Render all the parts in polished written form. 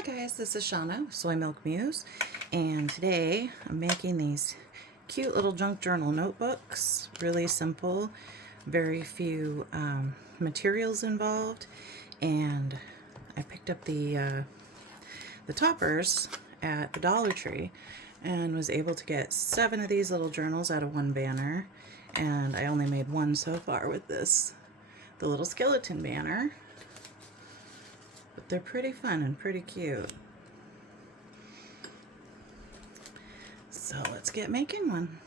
Hi guys, this is Shauna, Soy Milk Muse, and today I'm making these cute little junk journal notebooks. Really simple, very few materials involved, and I picked up the toppers at the Dollar Tree and was able to get 7 of these little journals out of one banner, and I only made one so far with this, the little skeleton banner. But they're pretty fun and pretty cute. So let's get making one.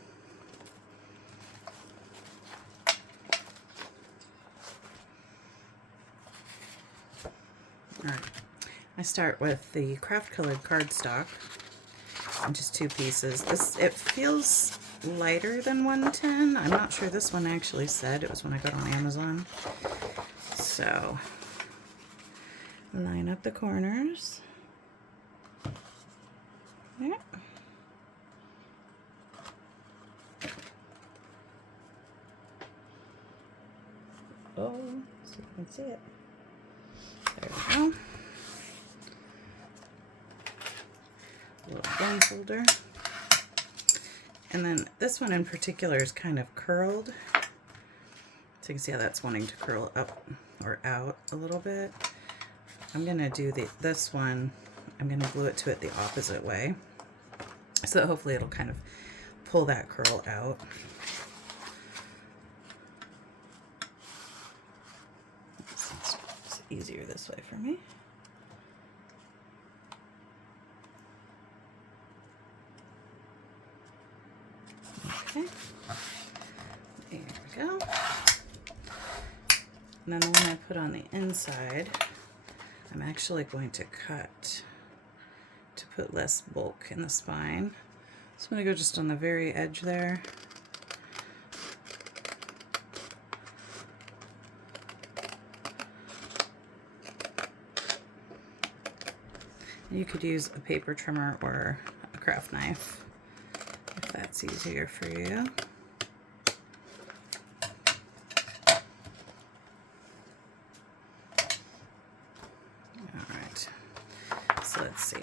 Alright, I start with the craft colored cardstock in just 2 pieces. It feels lighter than 110. I'm not sure this one actually said. It was when I got on Amazon. So line up the corners. There. Oh, so you can see it. There we go. A little bone folder. And then this one in particular is kind of curled. So you can see how that's wanting to curl up or out a little bit. I'm going to do this one, I'm going to glue it to it the opposite way, so that hopefully it'll kind of pull that curl out. It's easier this way for me. Okay, there we go. And then the one I put on the inside, I'm actually going to cut to put less bulk in the spine. So I'm going to go just on the very edge there. You could use a paper trimmer or a craft knife if that's easier for you. So let's see,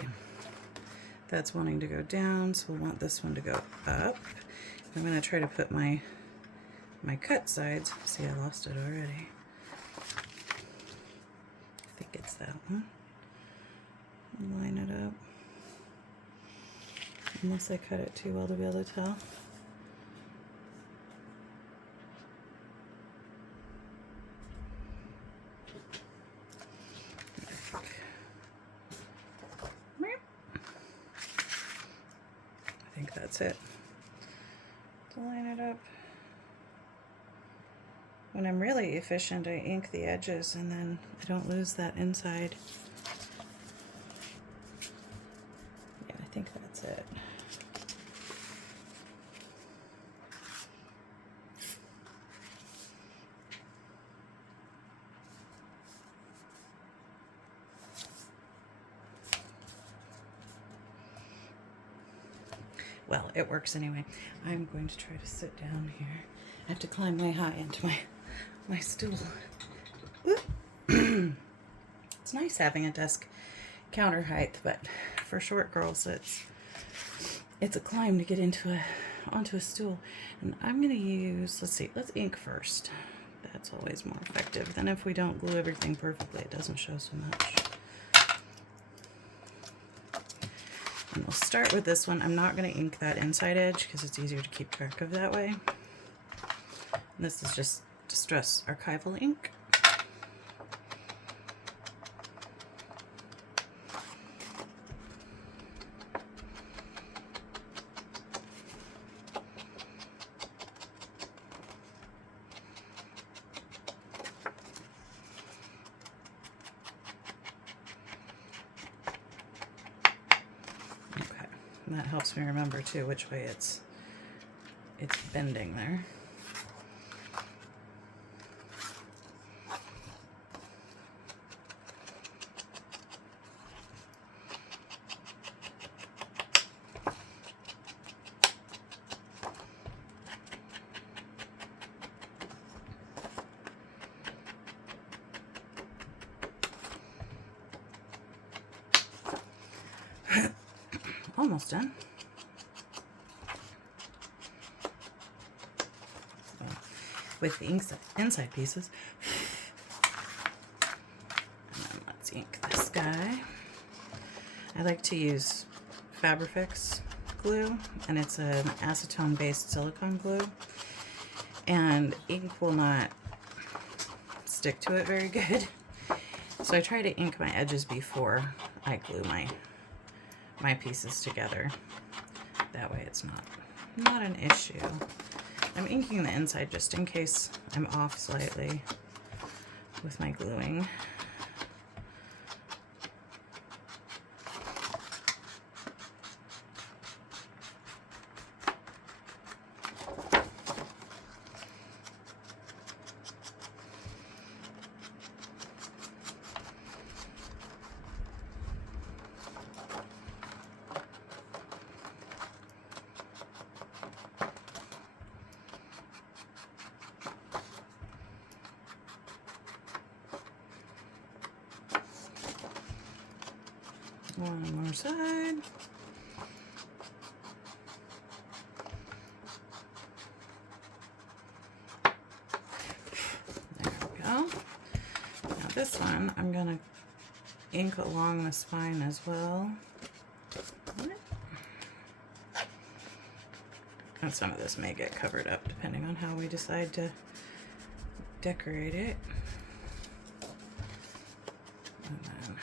that's wanting to go down, so we'll want this one to go up. I'm going to try to put my cut sides, see I lost it already, I think it's that one, line it up, unless I cut it too well to be able to tell. I think that's it. To line it up. When I'm really efficient, I ink the edges and then I don't lose that inside. Yeah, I think that's it. Well, it works anyway. I'm going to try to sit down here. I have to climb way high into my stool. It's nice having a desk counter height, but for short girls, it's a climb to get onto a stool. And I'm gonna use, let's ink first. That's always more effective than if we don't glue everything perfectly. It doesn't show so much. And we'll start with this one. I'm not going to ink that inside edge because it's easier to keep track of that way. And this is just Distress Archival ink. And that helps me remember too which way it's bending there. almost done. So, with the inside pieces. And then let's ink this guy. I like to use Fabrifix glue, and it's an acetone-based silicone glue. And ink will not stick to it very good. So I try to ink my edges before I glue my pieces together. That way it's not an issue. I'm inking the inside just in case I'm off slightly with my gluing. One more side. There we go. Now this one, I'm gonna ink along the spine as well. And some of this may get covered up depending on how we decide to decorate it. And then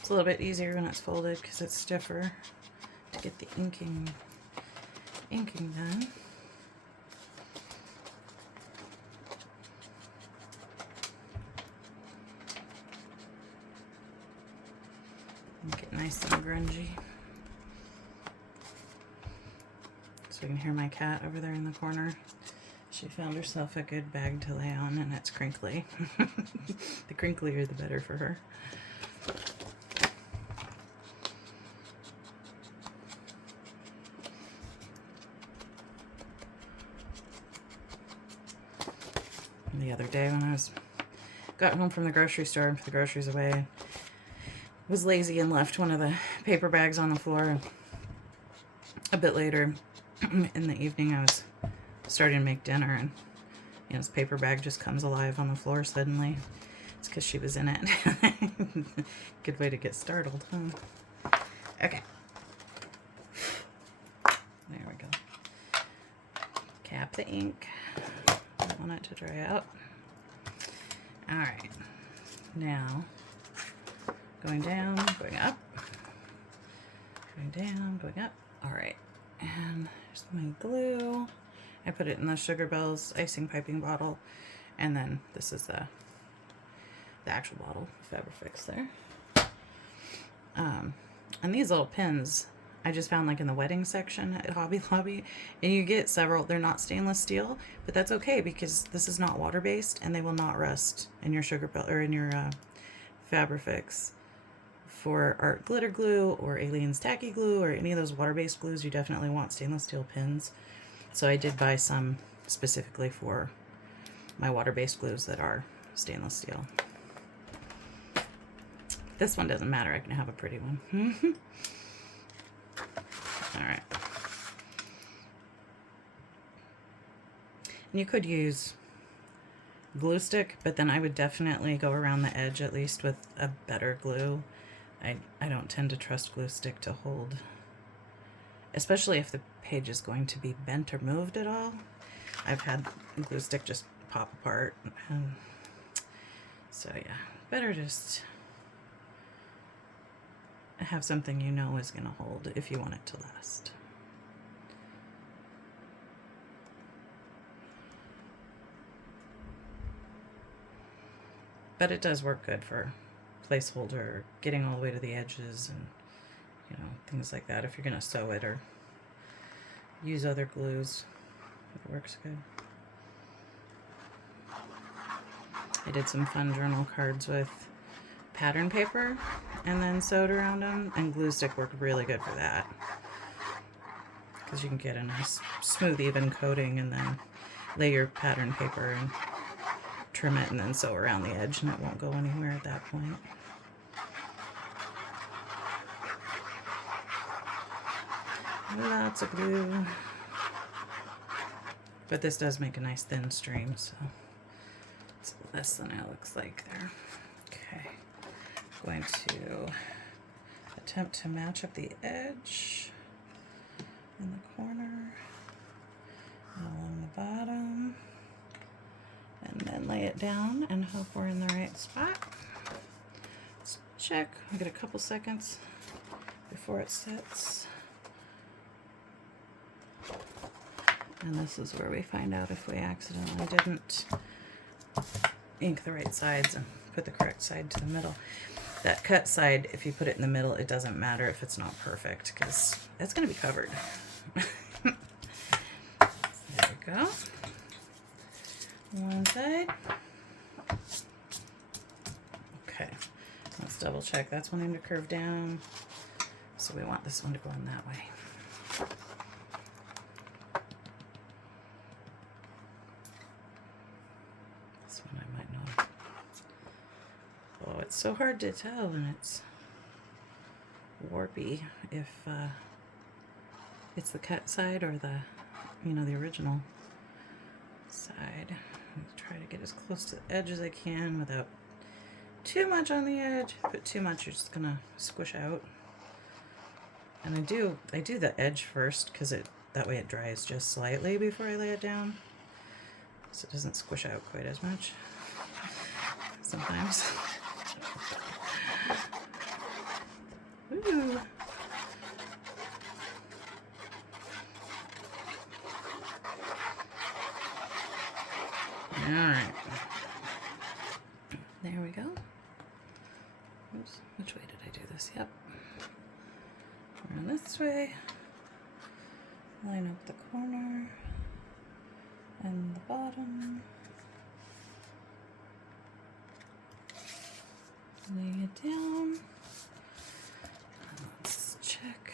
it's a little bit easier when it's folded because it's stiffer to get the inking done. Make it nice and grungy. So you can hear my cat over there in the corner. She found herself a good bag to lay on, and it's crinkly. The crinklier the better for her. The other day when I got home from the grocery store and put the groceries away, was lazy and left one of the paper bags on the floor. And a bit later in the evening, I was starting to make dinner, and this paper bag just comes alive on the floor suddenly. It's because she was in it. Good way to get startled, huh? Okay. There we go. Cap the ink. Don't want it to dry out. Alright. Now, going down, going up. Going down, going up. Alright. And there's my glue. I put it in the Sugar Bells icing piping bottle. And then this is the actual bottle, Fabrifix there. And these little pins I just found like in the wedding section at Hobby Lobby, and you get several. They're not stainless steel, but that's okay because this is not water based and they will not rust in your Sugar Bell or in your Fabrifix. For art glitter glue or Aleene's tacky glue or any of those water based glues, you definitely want stainless steel pins. So I did buy some specifically for my water based glues that are stainless steel. This one doesn't matter, I can have a pretty one. Alright. And you could use glue stick, but then I would definitely go around the edge at least with a better glue. I don't tend to trust glue stick to hold, especially if the page is going to be bent or moved at all. I've had glue stick just pop apart. So yeah, better just have something you know is going to hold if you want it to last. But it does work good for placeholder, getting all the way to the edges, and things like that. If you're going to sew it or use other glues, it works good. I did some fun journal cards with pattern paper and then sewed around them, and glue stick worked really good for that because you can get a nice smooth even coating and then lay your pattern paper and trim it and then sew around the edge, and it won't go anywhere at that point. Lots of glue. But this does make a nice thin stream, so it's less than it looks like there. Okay, I'm going to attempt to match up the edge in the corner and along the bottom, and then lay it down and hope we're in the right spot. Let's check. I'll get a couple seconds before it sets. And this is where we find out if we accidentally didn't ink the right sides and put the correct side to the middle. That cut side, if you put it in the middle, it doesn't matter if it's not perfect, because it's going to be covered. There we go. One side. Okay, let's double check. That's wanting to curve down, so we want this one to go in that way. This one I might not. Oh, it's so hard to tell, and it's warpy if it's the cut side or the, the original side. I'm try to get as close to the edge as I can without too much on the edge. If you put too much, you're just gonna squish out. And I do the edge first, because that way it dries just slightly before I lay it down, so it doesn't squish out quite as much sometimes. Ooh. All right. There we go. Oops. Which way did I do this? Yep. Around this way. Line up the corner and the bottom. Lay it down. Let's check.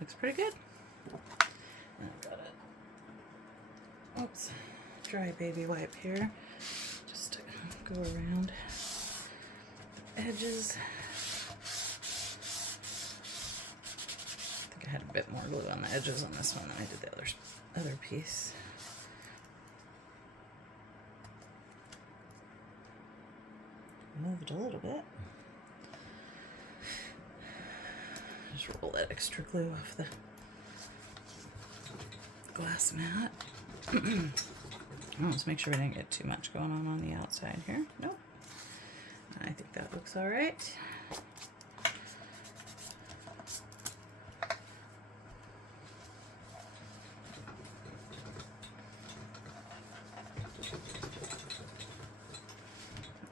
Looks pretty good. And I've got it. Oops. Dry baby wipe here, just to go around the edges. I think I had a bit more glue on the edges on this one than I did the other piece. Moved a little bit. Just roll that extra glue off the glass mat. Let's make sure we didn't get too much going on the outside here. Nope. I think that looks all right.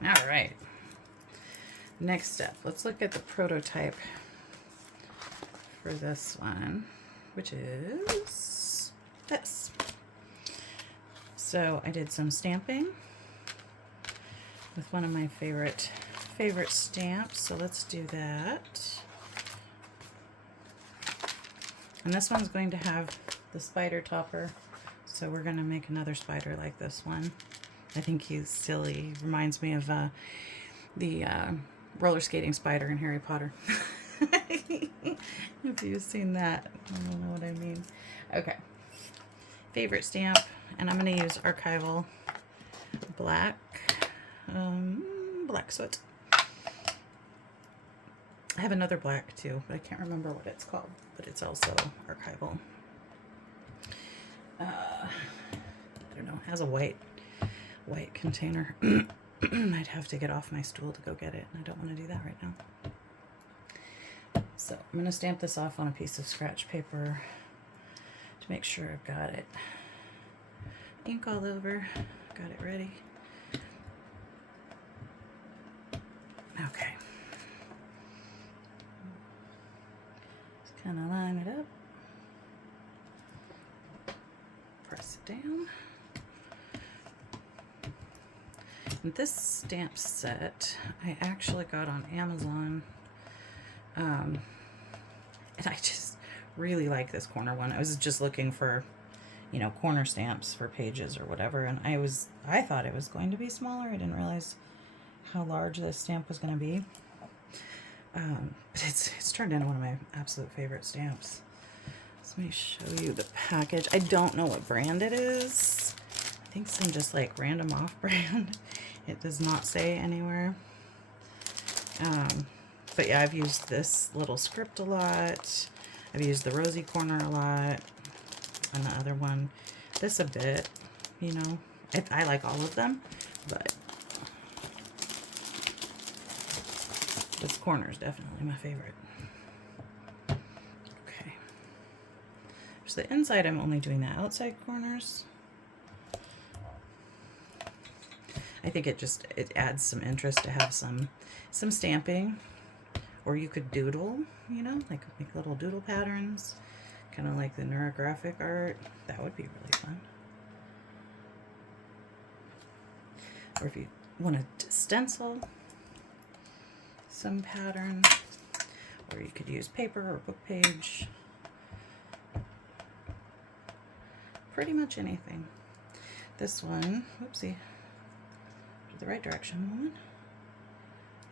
All right. Next step, let's look at the prototype for this one, which is this. So I did some stamping with one of my favorite stamps. So let's do that. And this one's going to have the spider topper. So we're going to make another spider like this one. I think he's silly. Reminds me of the roller skating spider in Harry Potter. If you've seen that, I don't know what I mean. Okay. Favorite stamp. And I'm going to use archival black, black soot. I have another black too, but I can't remember what it's called, but it's also archival. I don't know, it has a white container. I'd have to get off my stool to go get it, and I don't want to do that right now. So I'm going to stamp this off on a piece of scratch paper to make sure I've got it. Ink all over, got it ready. Okay. Just kind of line it up. Press it down. And this stamp set I actually got on Amazon. And I just really like this corner one. I was just looking for corner stamps for pages or whatever, and I thought it was going to be smaller. I didn't realize how large this stamp was going to be. But it's turned into one of my absolute favorite stamps. Let me show you the package. I don't know what brand it is. I think some just like random off-brand. It does not say anywhere. But yeah, I've used this little script a lot. I've used the rosy corner a lot. And the other one, this a bit, you know. I like all of them, but this corner is definitely my favorite. Okay. So the inside, I'm only doing the outside corners. I think it adds some interest to have some stamping, or you could doodle, you know, like make little doodle patterns, kind of like the neurographic art. That would be really fun. Or if you want to stencil some pattern, or you could use paper or book page. Pretty much anything. This one, whoopsie, the right direction one.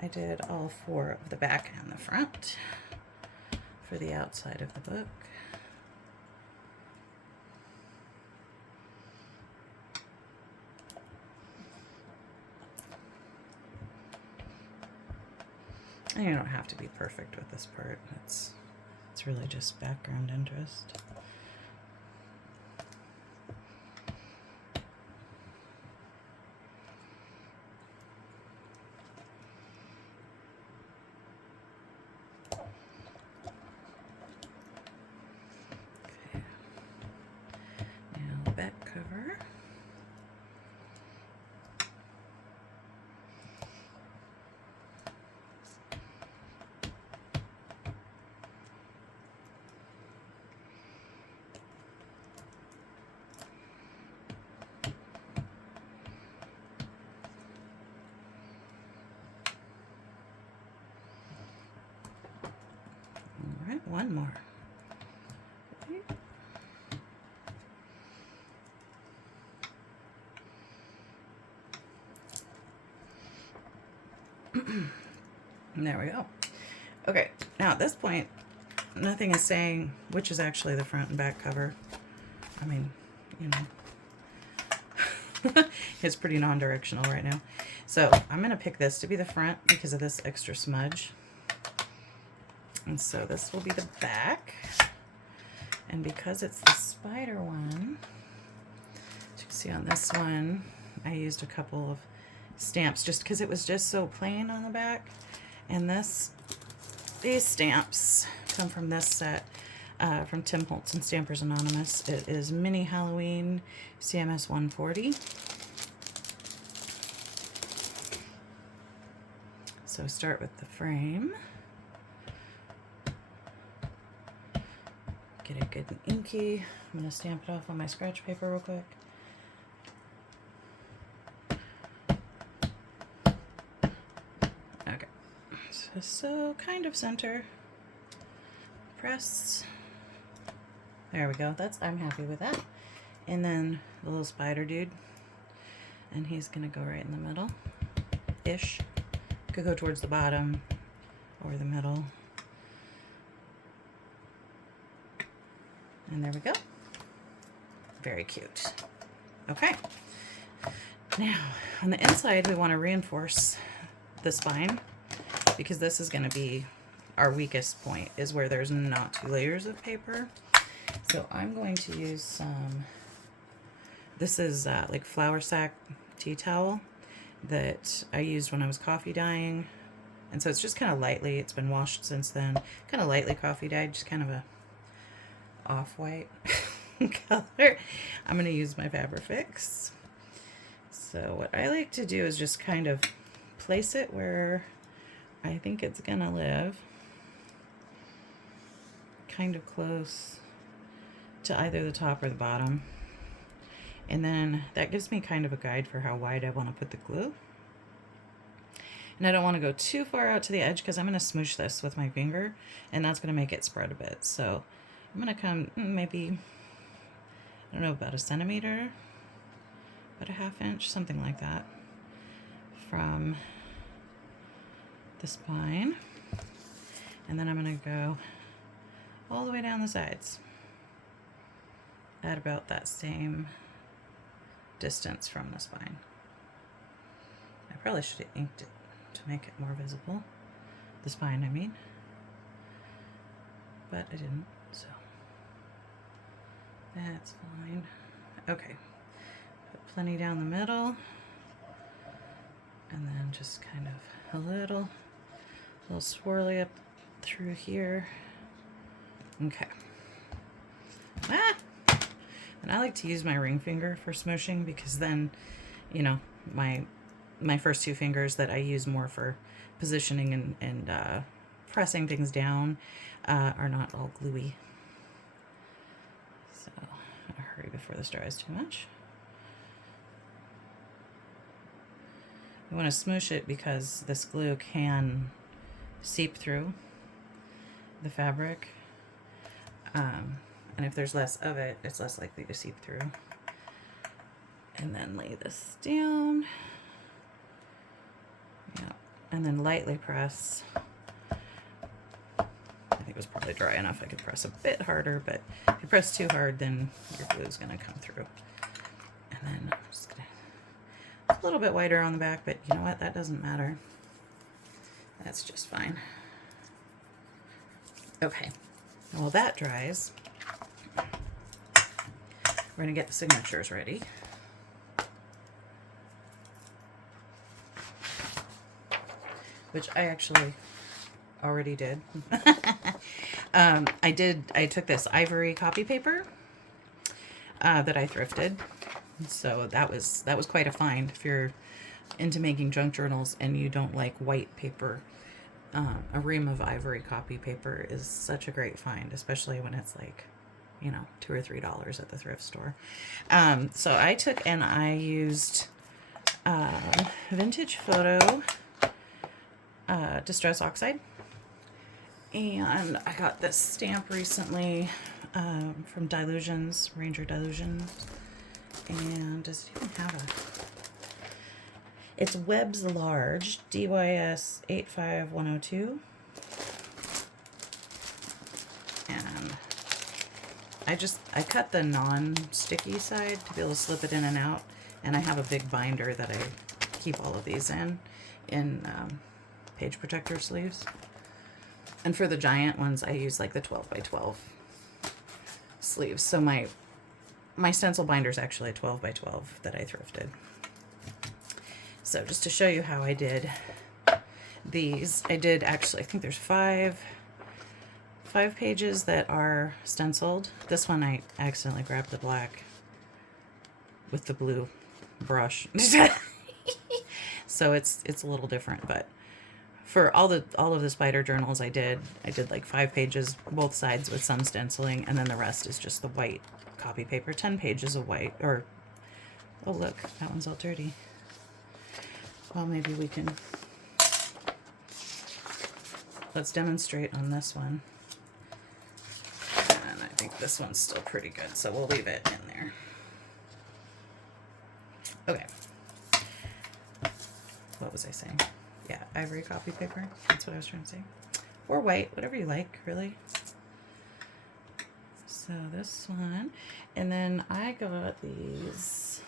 I did all 4 of the back and the front for the outside of the book. And you don't have to be perfect with this part. It's really just background interest. Back cover. All right, one more. There we go. Okay, now at this point, nothing is saying which is actually the front and back cover. I mean, you know, it's pretty non-directional right now. So I'm going to pick this to be the front because of this extra smudge. And so this will be the back. And because it's the spider one, as you can see on this one, I used a couple of stamps just because it was just so plain on the back. And these stamps come from this set from Tim Holtz and Stampers Anonymous. It is Mini Halloween CMS 140. So start with the frame. Get it good and inky. I'm going to stamp it off on my scratch paper real quick. Okay. So kind of center. Press. There we go. I'm happy with that. And then the little spider dude. And he's going to go right in the middle-ish. Could go towards the bottom or the middle. And there we go. Very cute. Okay. Now, on the inside, we want to reinforce the spine because this is going to be our weakest point, is where there's not 2 layers of paper. So I'm going to use some, this is like flour sack tea towel that I used when I was coffee dyeing. And so it's just kind of lightly, it's been washed since then, kind of lightly coffee dyed, just kind of a off-white color. I'm going to use my Fabrifix. So what I like to do is just kind of place it where I think it's going to live. Kind of close to either the top or the bottom. And then that gives me kind of a guide for how wide I want to put the glue. And I don't want to go too far out to the edge because I'm going to smoosh this with my finger and that's going to make it spread a bit. So I'm going to come maybe, I don't know, about 1 centimeter, about a 1/2 inch, something like that, from the spine. And then I'm going to go all the way down the sides. at about that same distance from the spine. I probably should have inked it to make it more visible. The spine, I mean. But I didn't, so that's fine. Okay, put plenty down the middle, and then just kind of a little swirly up through here. Okay. Ah! And I like to use my ring finger for smooshing because then, you know, my first two fingers that I use more for positioning and pressing things down are not all gluey. So I'm gonna hurry before this dries too much. You want to smoosh it because this glue can seep through the fabric. And if there's less of it, it's less likely to seep through. And then lay this down. Yeah. And then lightly press. I think it was probably dry enough I could press a bit harder, but if you press too hard, then your glue is going to come through. And then I'm just going to, a little bit wider on the back, but you know what? That doesn't matter. That's just fine. Okay. While that dries, we're going to get the signatures ready. Which I actually already did. I took this ivory copy paper that I thrifted. So that was quite a find if you're into making junk journals and you don't like white paper. A ream of ivory copy paper is such a great find, especially when it's like, you know, $2 or $3 at the thrift store. So I took and I used Vintage Photo Distress Oxide. And I got this stamp recently from Dilutions, Ranger Dilutions. And does it even have a... It's Webb's Large, DYS 85102. And I cut the non-sticky side to be able to slip it in and out. And I have a big binder that I keep all of these in page protector sleeves. And for the giant ones, I use like the 12 by 12 sleeves. So my stencil binder is actually a 12 by 12 that I thrifted. So just to show you how I did these, I did actually, I think there's five pages that are stenciled. This one I accidentally grabbed the black with the blue brush. So it's a little different, but for all of the spider journals I did like 5 pages both sides with some stenciling, and then the rest is just the white copy paper. 10 pages of white. Or oh look, that one's all dirty. Well, maybe we can, let's demonstrate on this one. And I think this one's still pretty good, so we'll leave it in there. Okay. What was I saying? Yeah, ivory copy paper. That's what I was trying to say. Or white, whatever you like, really. So this one. And then I got these.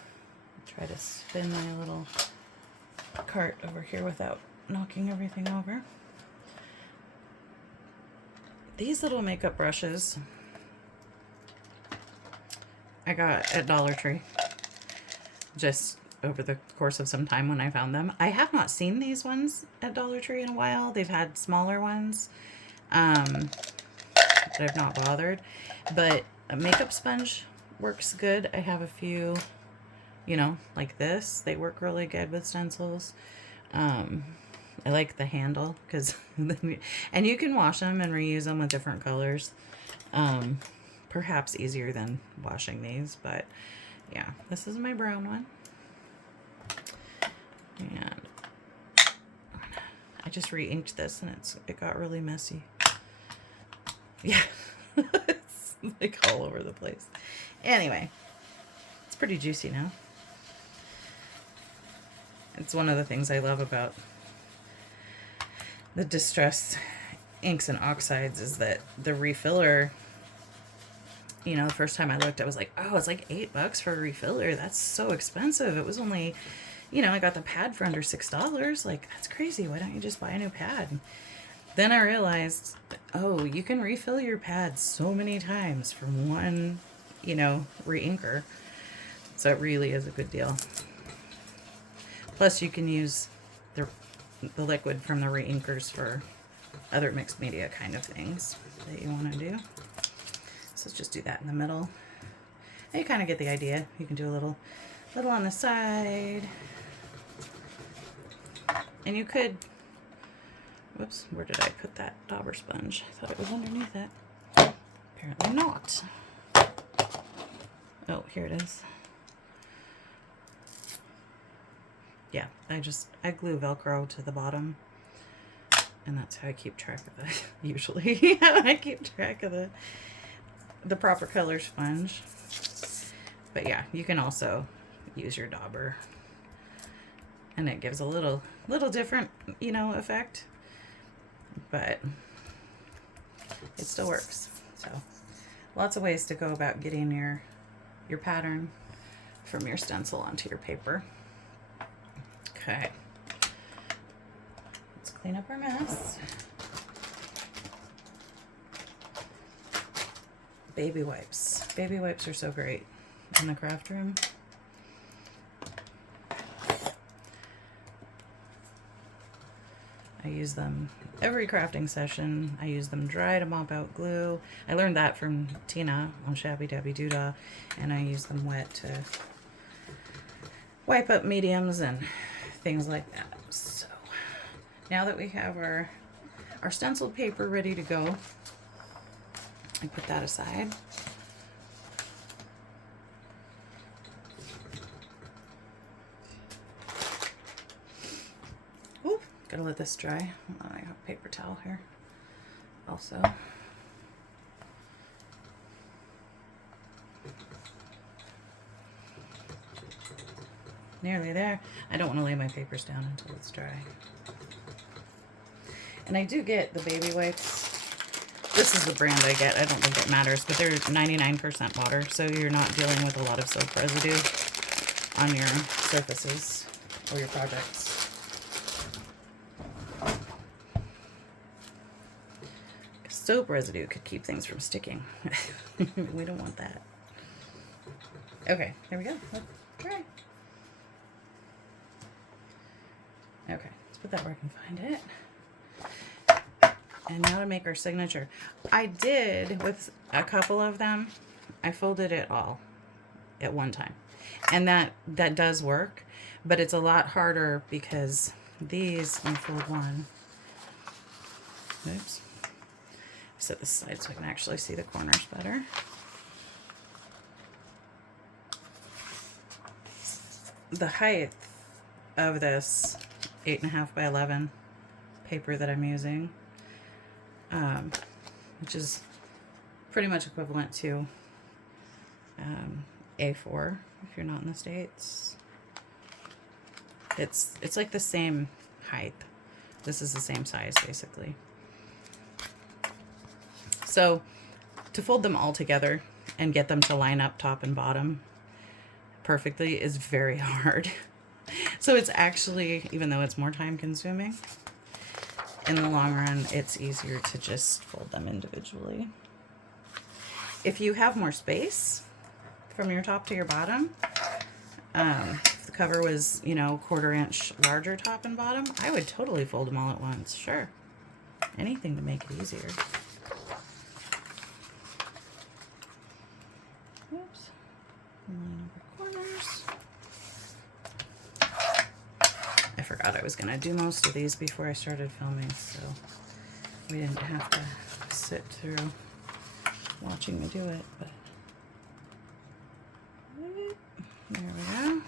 Try to spin my little cart over here without knocking everything over. These little makeup brushes I got at Dollar Tree. Just over the course of some time when I found them. I have not seen these ones at Dollar Tree in a while. They've had smaller ones that I've not bothered. But a makeup sponge works good. I have a few, you know, like this. They work really good with stencils. I like the handle because, and you can wash them and reuse them with different colors. Perhaps easier than washing these, but yeah, this is my brown one. And I just re-inked this and it got really messy. Yeah, it's like all over the place. Anyway, it's pretty juicy now. It's one of the things I love about the distress inks and oxides is that the refiller You know, the first time I looked, I was like, oh, it's like $8 for a refiller. That's so expensive. It was only, you know, I got the pad for under $6. Like, that's crazy. Why don't you just buy a new pad? Then I realized, oh, you can refill your pads so many times from one, you know, re-inker. So it really is a good deal. Plus, you can use the liquid from the re-inkers for other mixed media kind of things that you want to do. So let's just do that in the middle. And you kind of get the idea. You can do a little on the side. And you could, whoops, where did I put that dauber sponge? I thought it was underneath that. Apparently not. Oh, here it is. Yeah, I glue Velcro to the bottom. And that's how I keep track of it, usually. I keep track of the proper color sponge. But yeah, you can also use your dauber. And it gives a little different, you know, effect. But it still works. So lots of ways to go about getting your pattern from your stencil onto your paper. Okay. Let's clean up our mess. Baby wipes. Baby wipes are so great in the craft room. I use them every crafting session. I use them dry to mop out glue. I learned that from Tina on Shabby Dabby Doodah, and I use them wet to wipe up mediums and things like that. So now that we have our stenciled paper ready to go, I put that aside. Oop, gotta let this dry. I have a paper towel here also. Nearly there. I don't want to lay my papers down until it's dry. And I do get the baby wipes. This is the brand I get. I don't think it matters, but they're 99% water, so you're not dealing with a lot of soap residue on your surfaces or your projects. Soap residue could keep things from sticking. We don't want that. Okay, here we go. Let's try. Okay, let's put that where I can find it. And now to make our signature. I did, with a couple of them, I folded it all at one time. And that does work, but it's a lot harder because these, let me fold one. Oops. Set this aside so I can actually see the corners better. The height of this 8.5 by 11 paper that I'm using, which is pretty much equivalent to A4 if you're not in the States. It's like the same height. This is the same size basically. So to fold them all together and get them to line up top and bottom perfectly is very hard. So it's actually, even though it's more time consuming, in the long run, it's easier to just fold them individually. If you have more space from your top to your bottom, if the cover was, you know, 1/4 inch larger top and bottom, I would totally fold them all at once. Sure. Anything to make it easier. Oops. Line over corners. I forgot I was going to do most of these before I started filming, so we didn't have to sit through watching me do it, but there we go.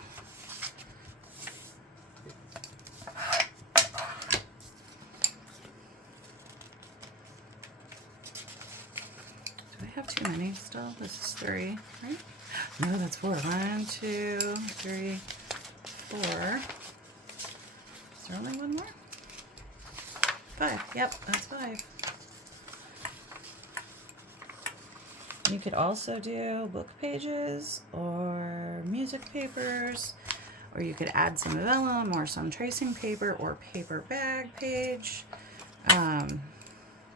Do I have too many still? This is 3, right? No, that's 4. 1, 2, 3, 4. Is there only one more? 5. Yep, that's 5. You could also do book pages or music papers, or you could add some vellum or some tracing paper or paper bag page.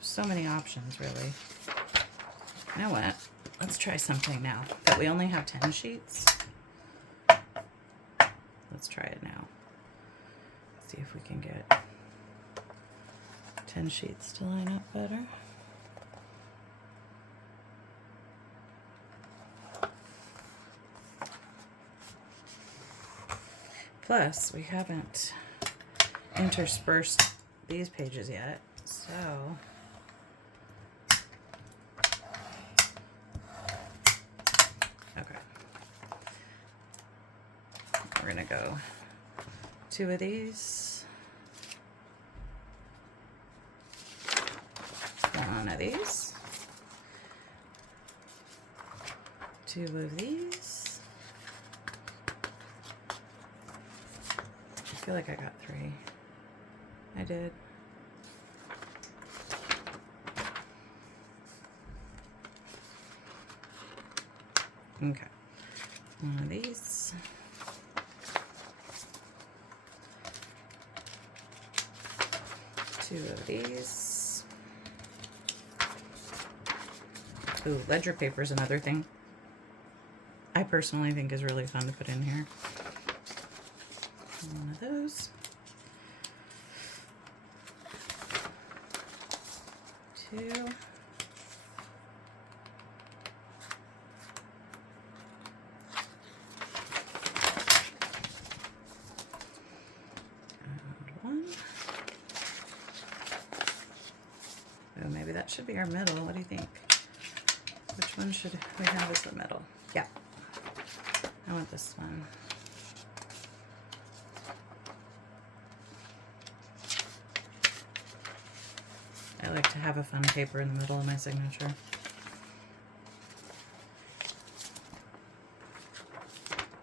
So many options, really. You know what? Let's try something now that we only have 10 sheets. Let's try it now. See if we can get 10 sheets to line up better. Plus, we haven't interspersed these pages yet, so okay. We're gonna go 2 of these, 1 of these, 2 of these. I feel like I got 3. I did. Okay. 1 of these. 2 of these. Ooh, ledger paper is another thing I personally think is really fun to put in here. 1 of those. 2. And 1. Oh, maybe that should be our middle. What do you think? Which one should we have as the middle? Yeah. I want this one. I like to have a fun paper in the middle of my signature.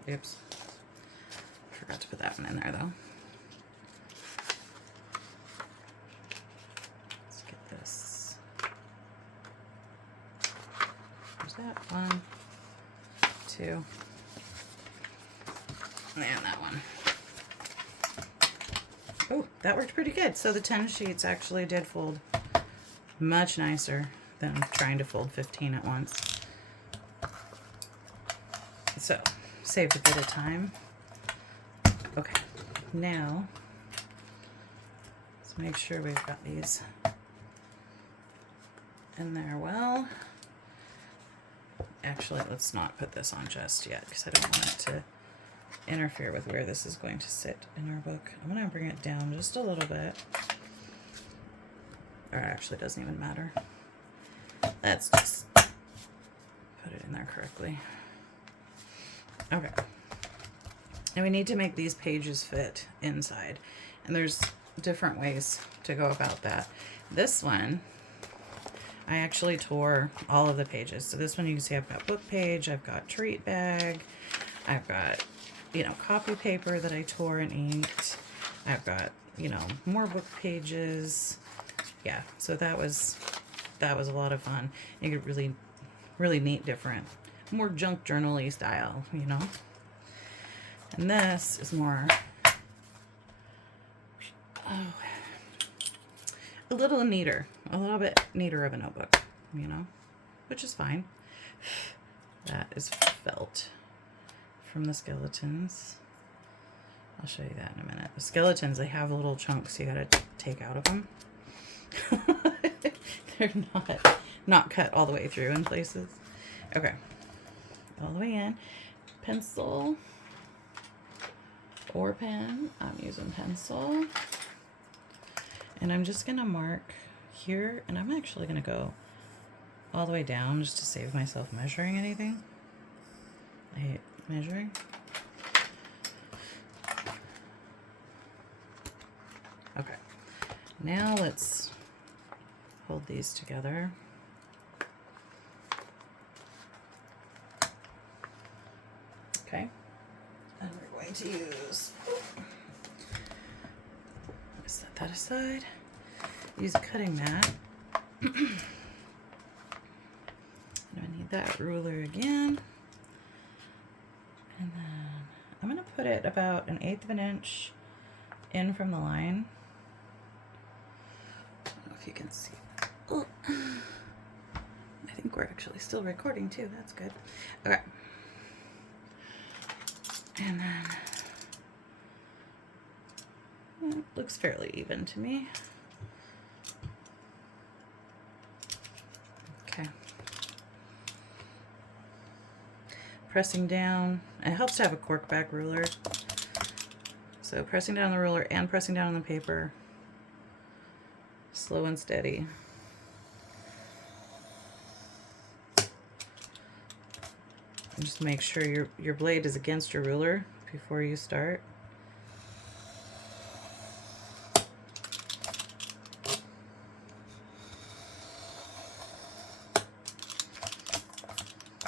Oops. Forgot to put that one in there though. Let's get this. There's that 1, 2, and that one. Oh, that worked pretty good. So the 10 sheets actually did fold much nicer than trying to fold 15 at once. So, saved a bit of time. Okay, now let's make sure we've got these in there well. Actually, let's not put this on just yet because I don't want it to interfere with where this is going to sit in our book. I'm going to bring it down just a little bit. Or actually, it doesn't even matter. Let's just put it in there correctly. Okay. And we need to make these pages fit inside. And there's different ways to go about that. This one, I actually tore all of the pages. So this one you can see I've got book page, I've got treat bag, I've got, you know, copy paper that I tore and inked. I've got, you know, more book pages. Yeah, so that was a lot of fun. You get really neat, different, more junk journal-y style, you know. And this is more, a little bit neater of a notebook, you know, which is fine. That is felt from the skeletons. I'll show you that in a minute. The skeletons, they have little chunks you gotta take out of them. They're not cut all the way through in places. Okay, all the way in. Pencil or pen. I'm using pencil. And I'm just gonna mark here, and I'm actually gonna go all the way down just to save myself measuring anything. I hate measuring. Okay, now let's hold these together. Okay, and we're going to use, set that aside, use a cutting mat. I need that ruler again. And then I'm going to put it about 1/8 of an inch in from the line. I don't know if you can see that. Oh. I think we're actually still recording too. That's good. Okay. And then it looks fairly even to me. Okay. Pressing down. It helps to have a cork back ruler. So pressing down the ruler and pressing down on the paper. Slow and steady. And just make sure your blade is against your ruler before you start.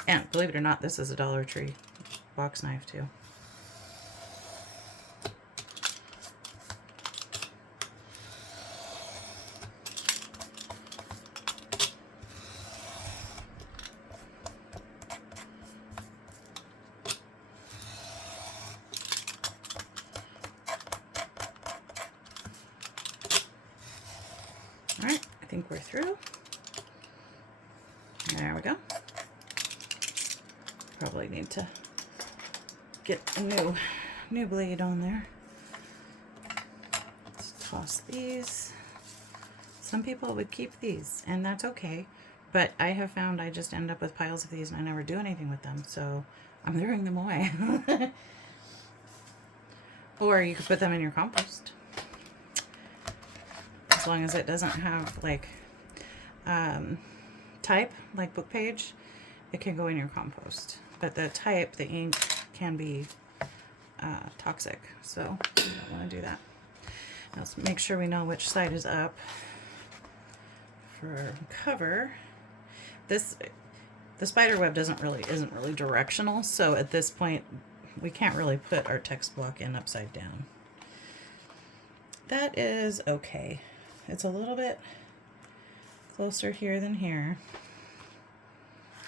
And believe it or not, this is a Dollar Tree box knife too. All right, I think we're through. There we go. Probably need to get a new blade on there. Let's toss these. Some people would keep these, and that's okay. But I have found I just end up with piles of these and I never do anything with them, so I'm throwing them away. Or you could put them in your compost. As long as it doesn't have like type, like book page, it can go in your compost. But the type, the ink, can be toxic, so you don't want to do that. Now let's make sure we know which side is up. For cover, the spider web isn't really directional, so at this point we can't really put our text block in upside down. That is okay. It's a little bit closer here than here.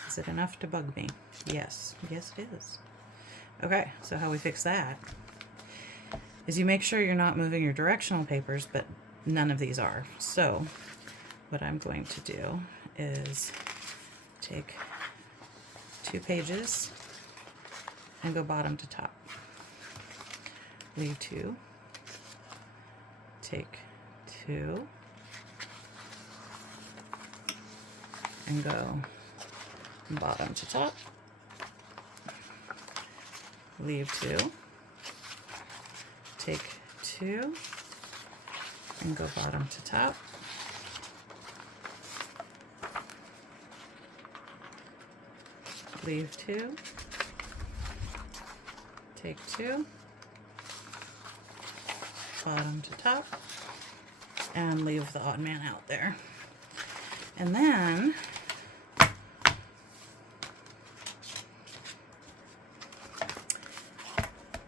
Is it enough to bug me? Yes. Yes, it is. Okay, so how we fix that is you make sure you're not moving your directional papers, but none of these are. So what I'm going to do is take 2 pages and go bottom to top. Leave 2. Take 2 and go bottom to top. Leave 2. Take 2 and go bottom to top. Leave 2. Take 2. Bottom to top. And leave the odd man out there. And then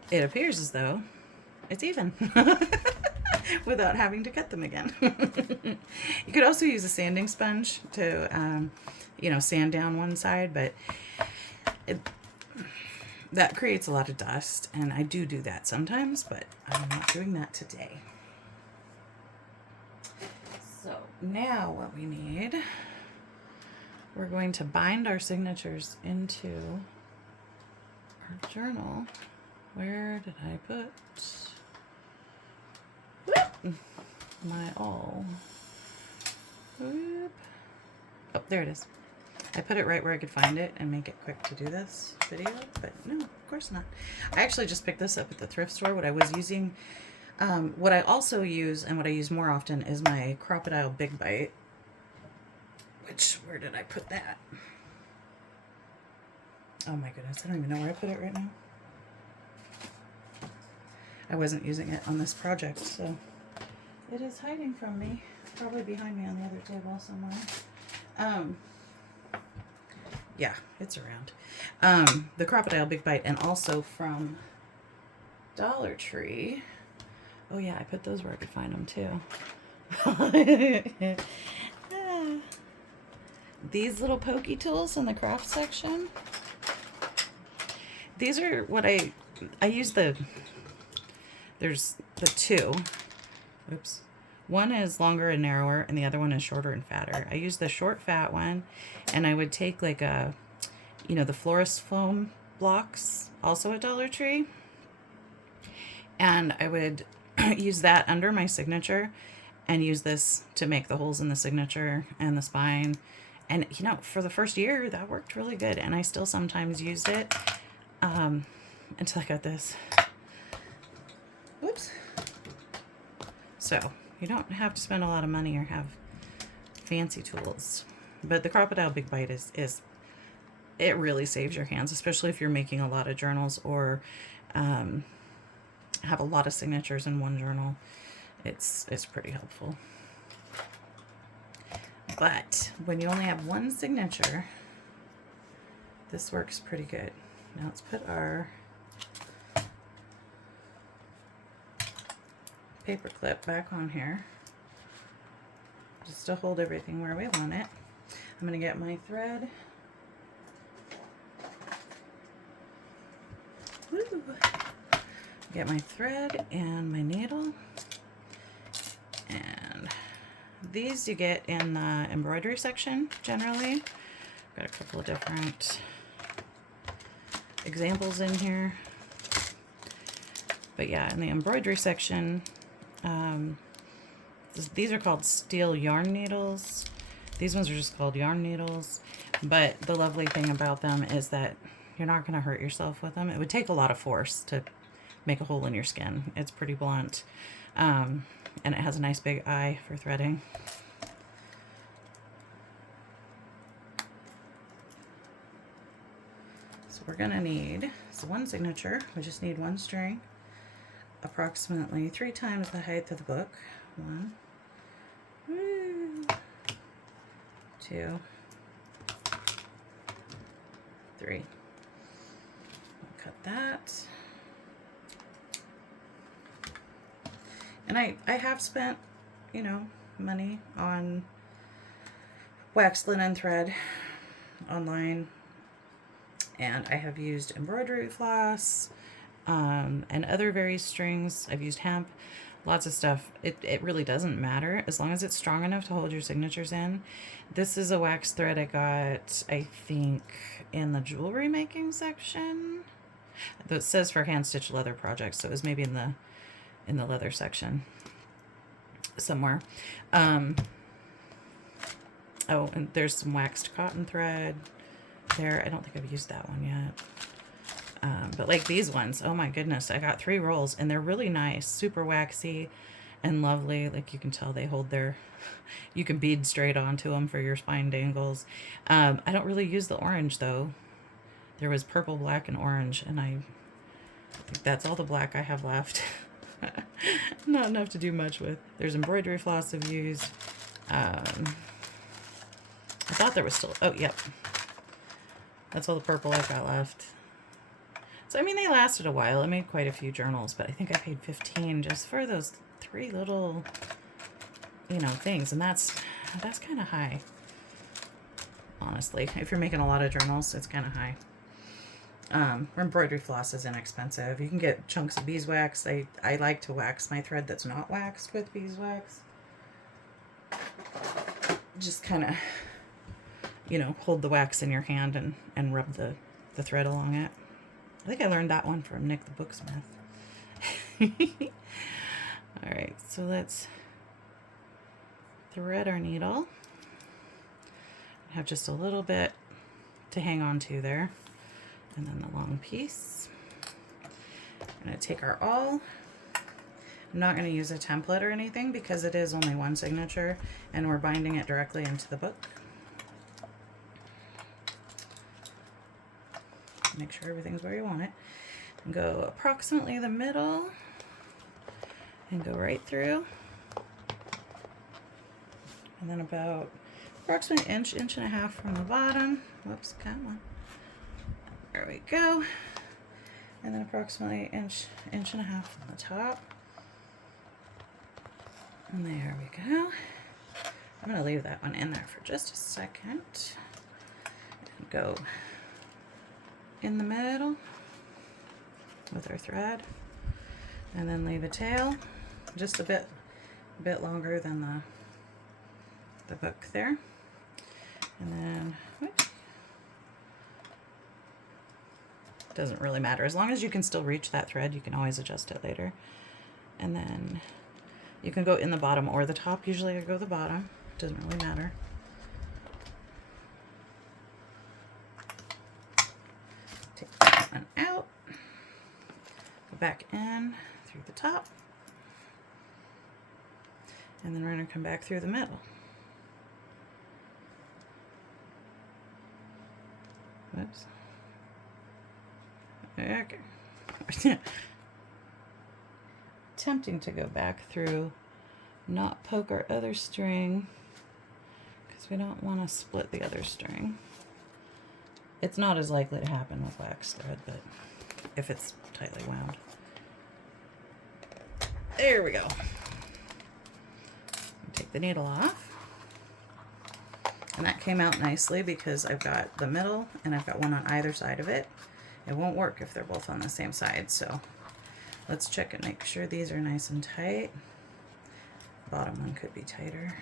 it appears as though it's even without having to cut them again. You could also use a sanding sponge to, sand down one side, but that creates a lot of dust, and I do that sometimes, but I'm not doing that today. So now what we need, we're going to bind our signatures into our journal. Where did I put my all? Whoop. Oh, there it is. I put it right where I could find it and make it quick to do this video, but no, of course not. I actually just picked this up at the thrift store. What I was using, what I also use and what I use more often is my Crocodile Big Bite, which, where did I put that? Oh my goodness, I don't even know where I put it right now. I wasn't using it on this project, so it is hiding from me. Probably behind me on the other table somewhere. Yeah, it's around. The Crocodile Big Bite, and also from Dollar Tree. Oh yeah, I put those where I could find them too. these little pokey tools in the craft section. These are what I use there's the two. Oops. One is longer and narrower, and the other one is shorter and fatter. I use the short, fat one, and I would take like a, the florist foam blocks, also at Dollar Tree, and I would use that under my signature and use this to make the holes in the signature and the spine. And, for the first year, that worked really good, and I still sometimes used it until I got this. Whoops. So, you don't have to spend a lot of money or have fancy tools. But the Crocodile Big Bite it really saves your hands, especially if you're making a lot of journals or have a lot of signatures in one journal. It's pretty helpful. But when you only have one signature, this works pretty good. Now let's put our paper clip back on here just to hold everything where we want it. I'm going to get my thread. Woo. Get my thread and my needle. And these you get in the embroidery section generally. Got a couple of different examples in here. But yeah, in the embroidery section, these are called steel yarn needles. These ones are just called yarn needles. But the lovely thing about them is that you're not going to hurt yourself with them. It would take a lot of force to make a hole in your skin. It's pretty blunt. And it has a nice big eye for threading. So we're going to need one signature. We just need one string, approximately 3 times the height of the book. 1, 2, 3. Cut that. And I have spent, money on waxed linen thread online, and I have used embroidery floss and other various strings. I've used hemp, lots of stuff. It really doesn't matter as long as it's strong enough to hold your signatures in. This is a wax thread I got, I think, in the jewelry making section. It says for hand stitched leather projects, so it was maybe in the leather section somewhere. Oh, and there's some waxed cotton thread there. I don't think I've used that one yet. But like these ones, oh my goodness, I got 3 rolls, and they're really nice, super waxy and lovely. Like you can tell they hold you can bead straight onto them for your spine dangles. I don't really use the orange though. There was purple, black, and orange, and I think that's all the black I have left. Not enough to do much with. There's embroidery floss I've used. I thought there was still, oh, yep. That's all the purple I've got left. So, I mean, they lasted a while. I made quite a few journals, but I think I paid $15 just for those 3 little, things. And that's kind of high, honestly. If you're making a lot of journals, it's kind of high. Embroidery floss is inexpensive. You can get chunks of beeswax. I like to wax my thread that's not waxed with beeswax. Just kind of, hold the wax in your hand and rub the thread along it. I think I learned that one from Nick the Booksmith. All right, so let's thread our needle. I have just a little bit to hang on to there. And then the long piece. I'm going to take our awl. I'm not going to use a template or anything because it is only one signature and we're binding it directly into the book. Make sure everything's where you want it. And go approximately the middle and go right through. And then about approximately inch and a half from the bottom. Whoops, come on. There we go. And then approximately inch and a half on the top. And there we go. I'm going to leave that one in there for just a second. And go in the middle with our thread. And then leave a tail just a bit longer than the book there. And then, whoops, doesn't really matter. As long as you can still reach that thread, you can always adjust it later. And then you can go in the bottom or the top. Usually I go the bottom. Doesn't really matter. Take that one out. Go back in through the top. And then we're going to come back through the middle. Whoops. Okay. Tempting to go back through, not poke our other string, because we don't want to split the other string. It's not as likely to happen with wax thread, but if it's tightly wound. There we go. Take the needle off. And that came out nicely because I've got the middle and I've got one on either side of it. It won't work if they're both on the same side, so let's check and make sure these are nice and tight. Bottom one could be tighter.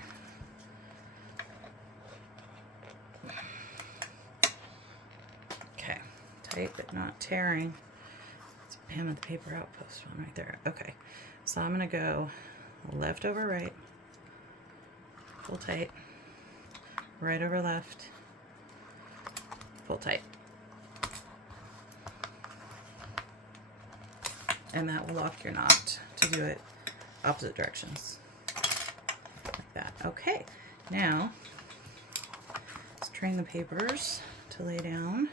Okay, tight but not tearing. It's Pam at the Paper Outpost one right there. Okay, so I'm gonna go left over right, pull tight, right over left, pull tight. And that will lock your knot to do it opposite directions. Like that. Okay, now let's train the papers to lay down.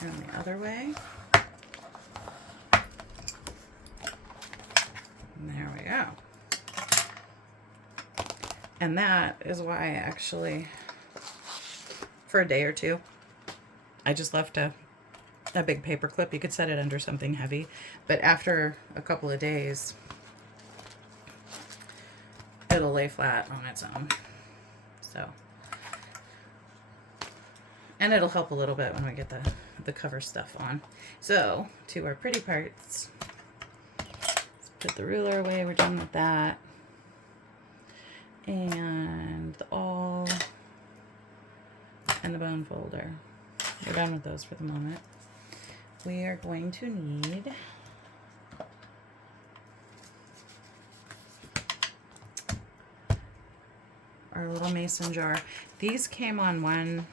And the other way. And there we go. And that is why I actually, for a day or two, I just left a big paper clip. You could set it under something heavy, but after a couple of days, it'll lay flat on its own. So, and it'll help a little bit when we get the cover stuff on. So, to our pretty parts, let's put the ruler away. We're done with that. And the awl and the bone folder. We're done with those for the moment. We are going to need our little mason jar. These came on one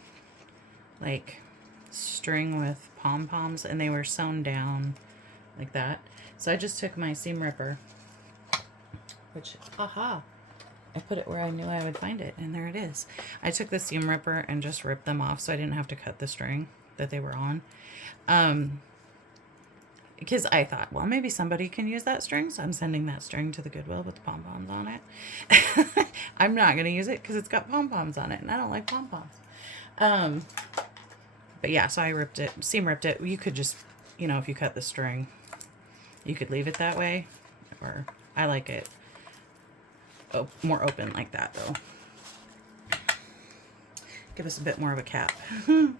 like string with pom-poms and they were sewn down like that. So I just took my seam ripper, which, aha, I put it where I knew I would find it, and there it is. I took the seam ripper and just ripped them off so I didn't have to cut the string that they were on. Because I thought, well, maybe somebody can use that string, so I'm sending that string to the Goodwill with the pom-poms on it. I'm not going to use it because it's got pom-poms on it, and I don't like pom-poms. But yeah, so I ripped it, seam ripped it. You could just, you know, if you cut the string, you could leave it that way, or I like it more open like that, though. Give us a bit more of a cap. And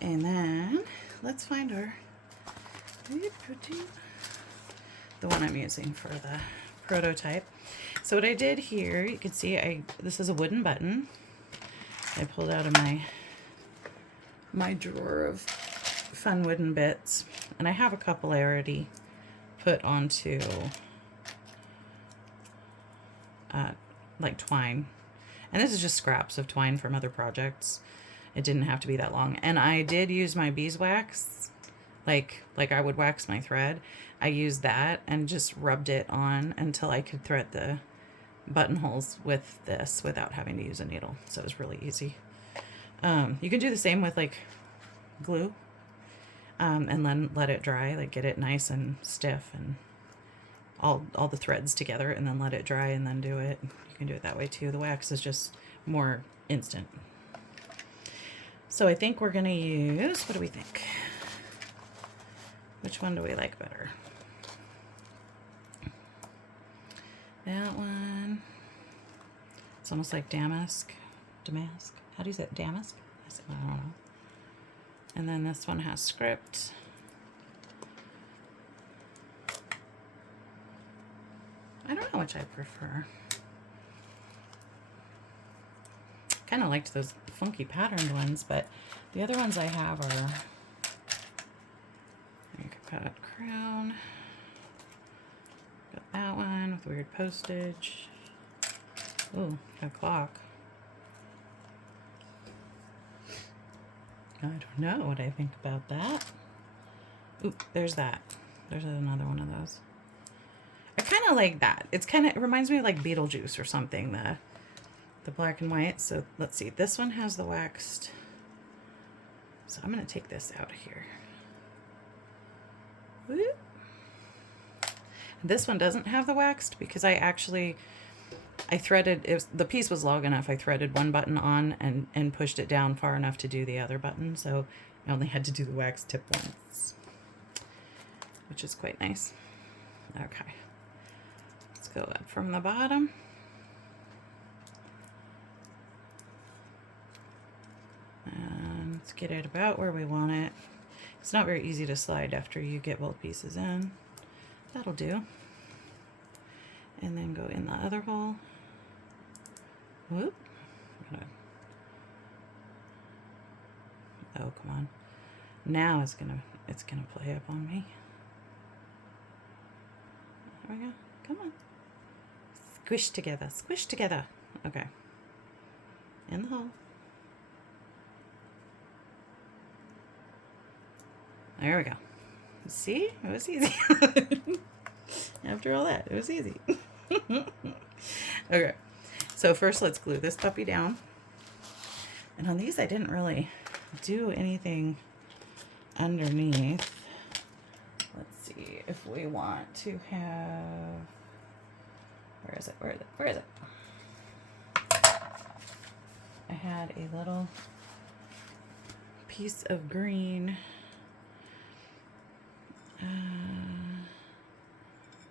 then let's find our, the one I'm using for the prototype. So what I did here, you can see this is a wooden button. I pulled out of my drawer of fun wooden bits, and I have a couple already put onto like twine, and this is just scraps of twine from other projects. It didn't have to be that long, and I did use my beeswax, like I would wax my thread. I used that and just rubbed it on until I could thread the buttonholes with this without having to use a needle. So it was really easy. You can do the same with like glue, and then let it dry, like get it nice and stiff and all the threads together, and then let it dry and then do it. You can do it that way too. The wax is just more instant. So I think we're gonna use, what do we think? Which one do we like better? That one. It's almost like damask. Damask? How do you say it? Damask? I don't know. And then this one has script. I don't know which I prefer. Kind of liked those funky patterned ones, but the other ones I have are, you can put crown. Got that one with weird postage. Ooh, a clock. I don't know what I think about that. Ooh, there's that. There's another one of those. I kind of like that. It reminds me of like Beetlejuice or something, the black and white. So let's see. This one has the waxed. So I'm going to take this out of here. Whoop. This one doesn't have the waxed because I threaded, the piece was long enough. I threaded one button on and pushed it down far enough to do the other button. So I only had to do the wax tip once, which is quite nice. Okay. Let's go up from the bottom. And let's get it about where we want it. It's not very easy to slide after you get both pieces in. That'll do. And then go in the other hole. Whoop. Oh, come on. Now it's gonna play up on me. There we go. Come on. Squish together. Squish together. Okay. In the hole. There we go. See? It was easy. After all that, it was easy. Okay. So first let's glue this puppy down. And on these I didn't really do anything underneath. Let's see if we want to have, where is it? Where is it? Where is it? I had a little piece of green.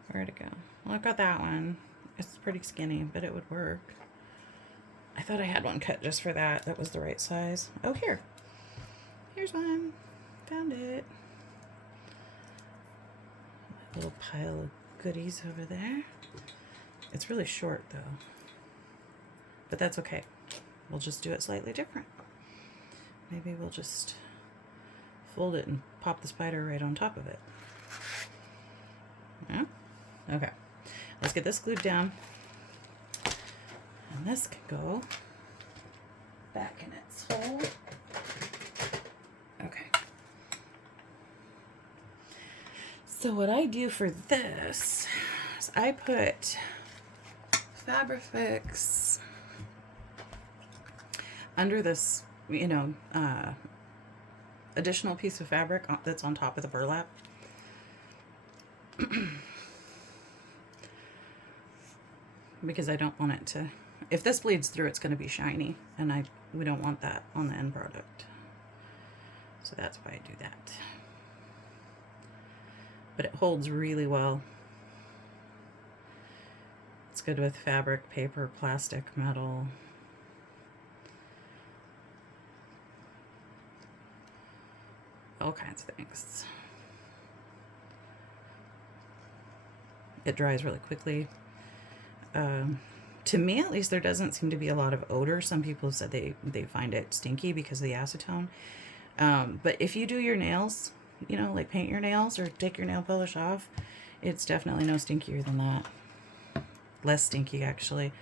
Where'd it go? Well, I've got that one. It's pretty skinny, but it would work. I thought I had one cut just for that. That was the right size. Oh, here. Here's one. Found it. A little pile of goodies over there. It's really short, though. But that's okay. We'll just do it slightly different. Maybe we'll just fold it and pop the spider right on top of it. Yeah? Okay. Let's get this glued down. And this can go back in its hole. Okay. So what I do for this is I put Fabrifix under this, additional piece of fabric that's on top of the burlap. Because I don't want it to, if this bleeds through, it's going to be shiny, and we don't want that on the end product. So that's why I do that. But it holds really well. It's good with fabric, paper, plastic, metal. All kinds of things. It dries really quickly. To me, at least, there doesn't seem to be a lot of odor. Some people have said they find it stinky because of the acetone. But if you do your nails, like paint your nails or take your nail polish off, it's definitely no stinkier than that. Less stinky, actually.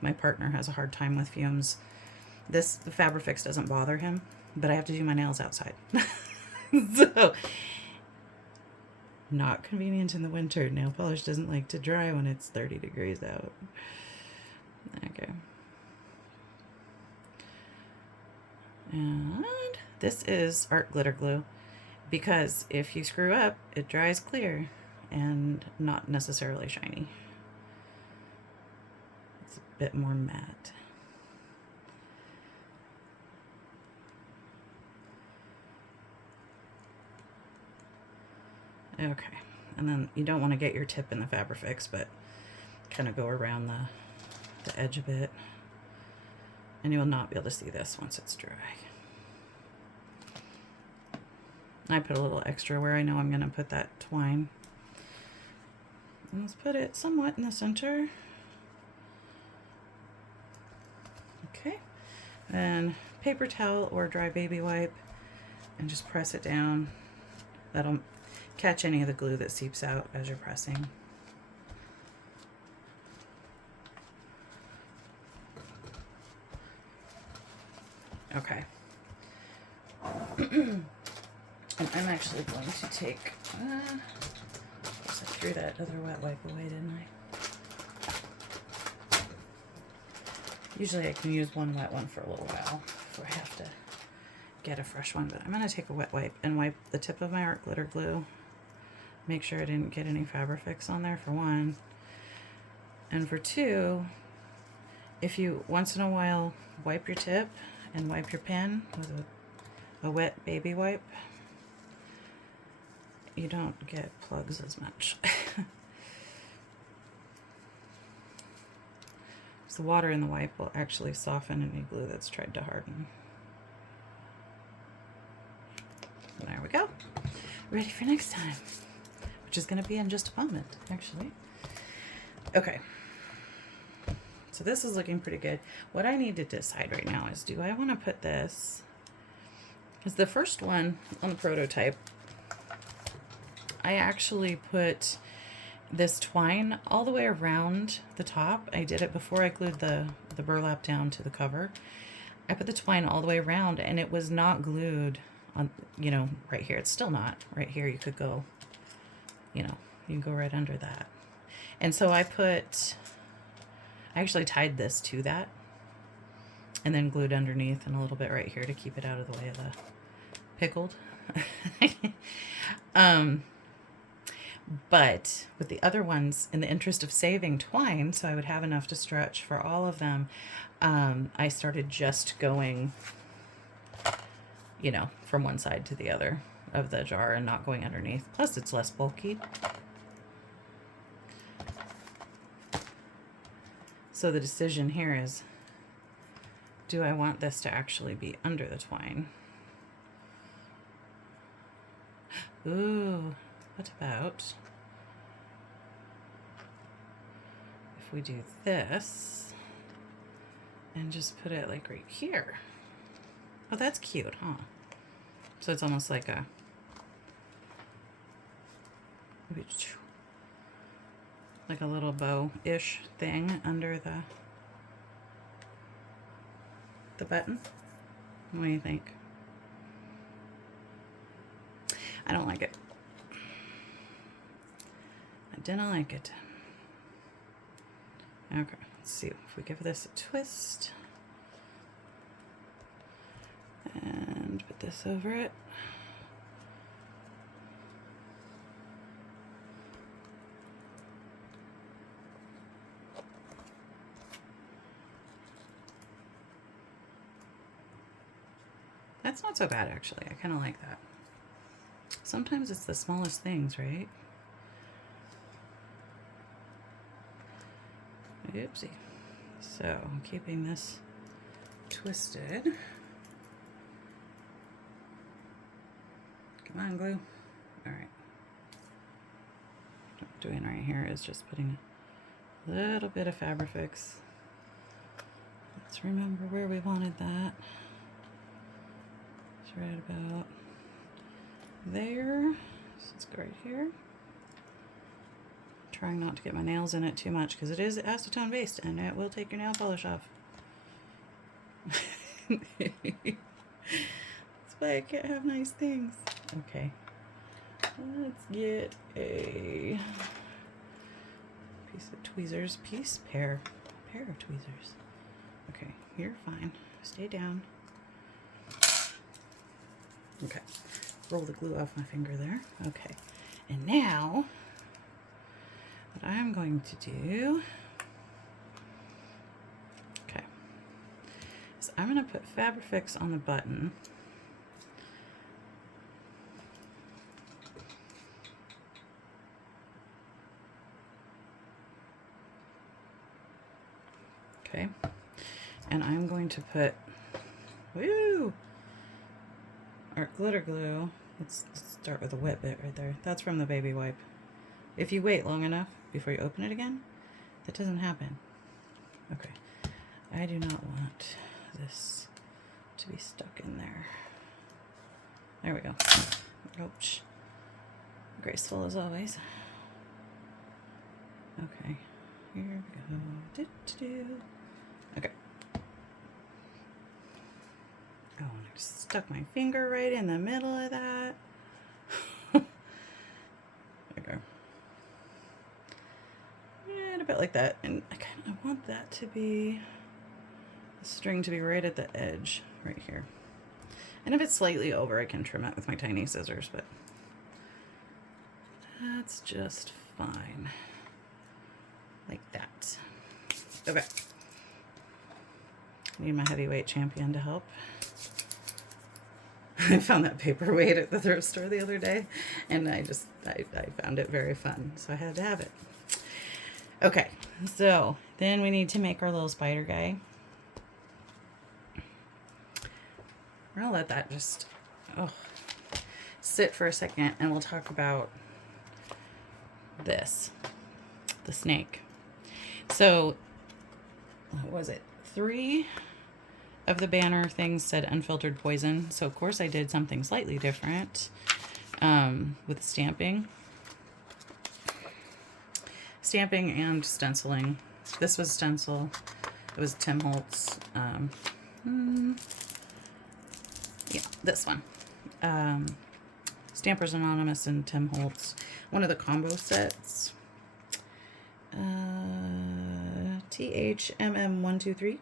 My partner has a hard time with fumes. The Fabrifix doesn't bother him, but I have to do my nails outside. So, not convenient in the winter. Nail polish doesn't like to dry when it's 30 degrees out. Okay. And this is art glitter glue, because if you screw up, it dries clear and not necessarily shiny. It's a bit more matte. Okay, and then you don't want to get your tip in the Fabrifix, but kind of go around the edge a bit. And you'll not be able to see this once it's dry. I put a little extra where I know I'm going to put that twine. And let's put it somewhat in the center. Okay. And paper towel or dry baby wipe and just press it down. That'll catch any of the glue that seeps out as you're pressing. Okay. And I'm actually going to take, I threw that other wet wipe away, didn't I? Usually I can use one wet one for a little while before I have to get a fresh one, but I'm going to take a wet wipe and wipe the tip of my art glitter glue. Make sure I didn't get any Fabrifix on there, for one. And for two, if you once in a while wipe your tip and wipe your pen with a wet baby wipe, you don't get plugs as much. So the water in the wipe will actually soften any glue that's tried to harden. There we go. Ready for next time, which is going to be in just a moment, actually. Okay. So this is looking pretty good. What I need to decide right now is, do I want to put this, because the first one on the prototype, I actually put this twine all the way around the top. I did it before I glued the burlap down to the cover. I put the twine all the way around and it was not glued on, you know, right here. It's still not. Right here you could go, you know, you can go right under that. And so I actually tied this to that and then glued underneath and a little bit right here to keep it out of the way of the pickled. But with the other ones, in the interest of saving twine, so I would have enough to stretch for all of them, I started just going, you know, from one side to the other of the jar and not going underneath. Plus it's less bulky. So the decision here is, do I want this to actually be under the twine? Ooh, what about if we do this and just put it like right here? Oh, that's cute, huh? So it's almost like a, like a little bow-ish thing under the button. What do you think? I don't like it. I didn't like it. Okay, let's see if we give this a twist and put this over it. That's not so bad, actually. I kind of like that. Sometimes it's the smallest things, right? Oopsie. So I'm keeping this twisted. Come on, glue. All right. What I'm doing right here is just putting a little bit of Fabrifix. Let's remember where we wanted that. It's right about there. So let's go right here. Trying not to get my nails in it too much because it is acetone based and it will take your nail polish off. That's why I can't have nice things. Okay. Let's get a piece of tweezers. Pair of tweezers. Okay, you're fine. Stay down. Okay. Roll the glue off my finger there. Okay. And now what I'm going to do, okay, is I'm going to put Fabrifix on the button. Okay. And I'm going to put, woo, our glitter glue. Let's start with the wet bit right there. That's from the baby wipe. If you wait long enough before you open it again, that doesn't happen. Okay. I do not want this to be stuck in there. There we go. Ouch. Graceful as always. Okay. Here we go. Okay. Oh, and I just stuck my finger right in the middle of that. There we go. And a bit like that. And I kind of want that to be, the string to be right at the edge, right here. And if it's slightly over, I can trim it with my tiny scissors, but that's just fine. Like that. Okay. Need my heavyweight champion to help. I found that paperweight at the thrift store the other day, and I found it very fun, so I had to have it. Okay, so then we need to make our little spider guy. We're gonna let that just sit for a second, and we'll talk about this, the snake. So, what was it? 3 of the banner things said unfiltered poison. So, of course, I did something slightly different with stamping. Stamping and stenciling. This was stencil. It was Tim Holtz. Yeah, this one. Stampers Anonymous and Tim Holtz. One of the combo sets. THMM123.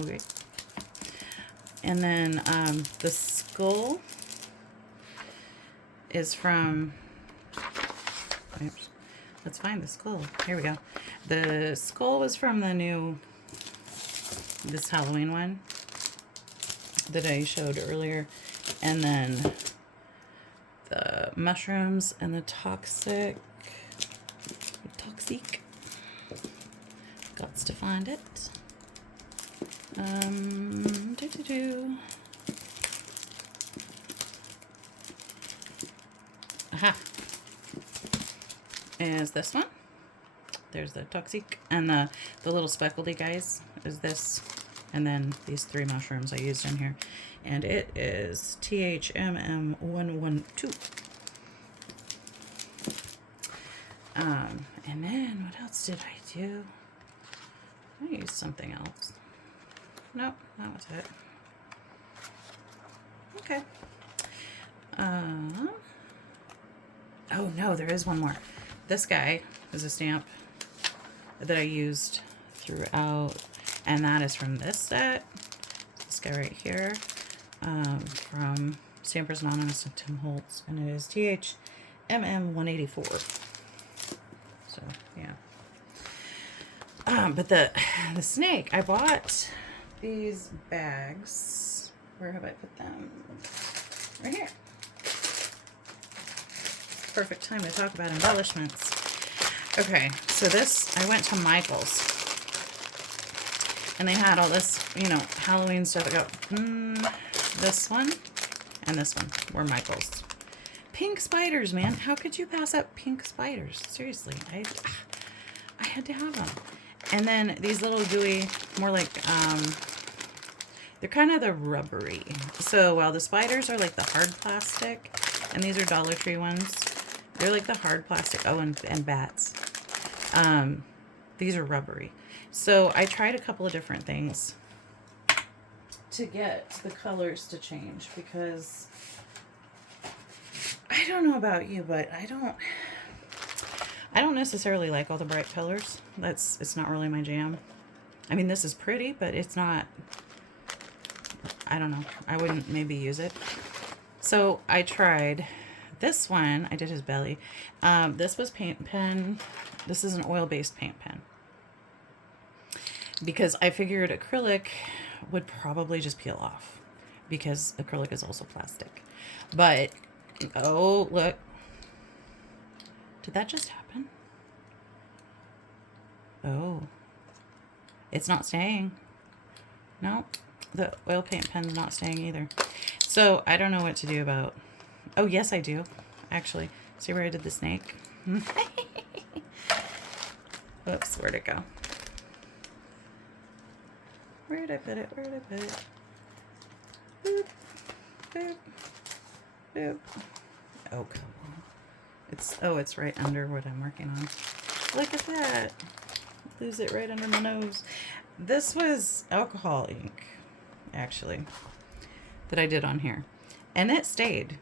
Okay. And then the skull is from, oops, let's find the skull. Here we go. The skull was from the new, this Halloween one that I showed earlier. And then the mushrooms and the toxic. Gots to find it. Aha. Is this one. There's the toxic. And the little speckledy guys is this. And then these 3 mushrooms I used in here. And it is THMM112. And then what else did I do? I used something else. Nope, that was it. Okay. Oh no, there is one more. This guy is a stamp that I used throughout, and that is from this set. This guy right here, from Stampers Anonymous and Tim Holtz, and it is THMM184. So yeah. But the snake, I bought these bags. Where have I put them? Right here. Perfect time to talk about embellishments. Okay, so this, I went to Michael's, and they had all this, you know, Halloween stuff. I go, this one and this one were Michael's. Pink spiders, man. How could you pass up pink spiders? Seriously, I had to have them. And then these little gooey, more like, they're kind of the rubbery. So while the spiders are like the hard plastic, and these are Dollar Tree ones, they're like the hard plastic. Oh, and bats. These are rubbery. So I tried a couple of different things to get the colors to change, because I don't know about you, but I don't necessarily like all the bright colors. It's not really my jam. I mean, this is pretty, but it's not, I don't know. I wouldn't maybe use it. So I tried this one. I did his belly. This was paint pen. This is an oil-based paint pen, because I figured acrylic would probably just peel off, because acrylic is also plastic. But, oh, look. Did that just happen? Oh. It's not staying. No, the oil paint pen's not staying either. So I don't know what to do about... Oh, yes, I do. Actually, see where I did the snake? Whoops, where'd it go? Where did I put it? Where did I put it? Boop, boop, boop. Oh, come on. It's right under what I'm working on. Look at that. Lose it right under my nose. This was alcohol ink, actually, that I did on here. And it stayed.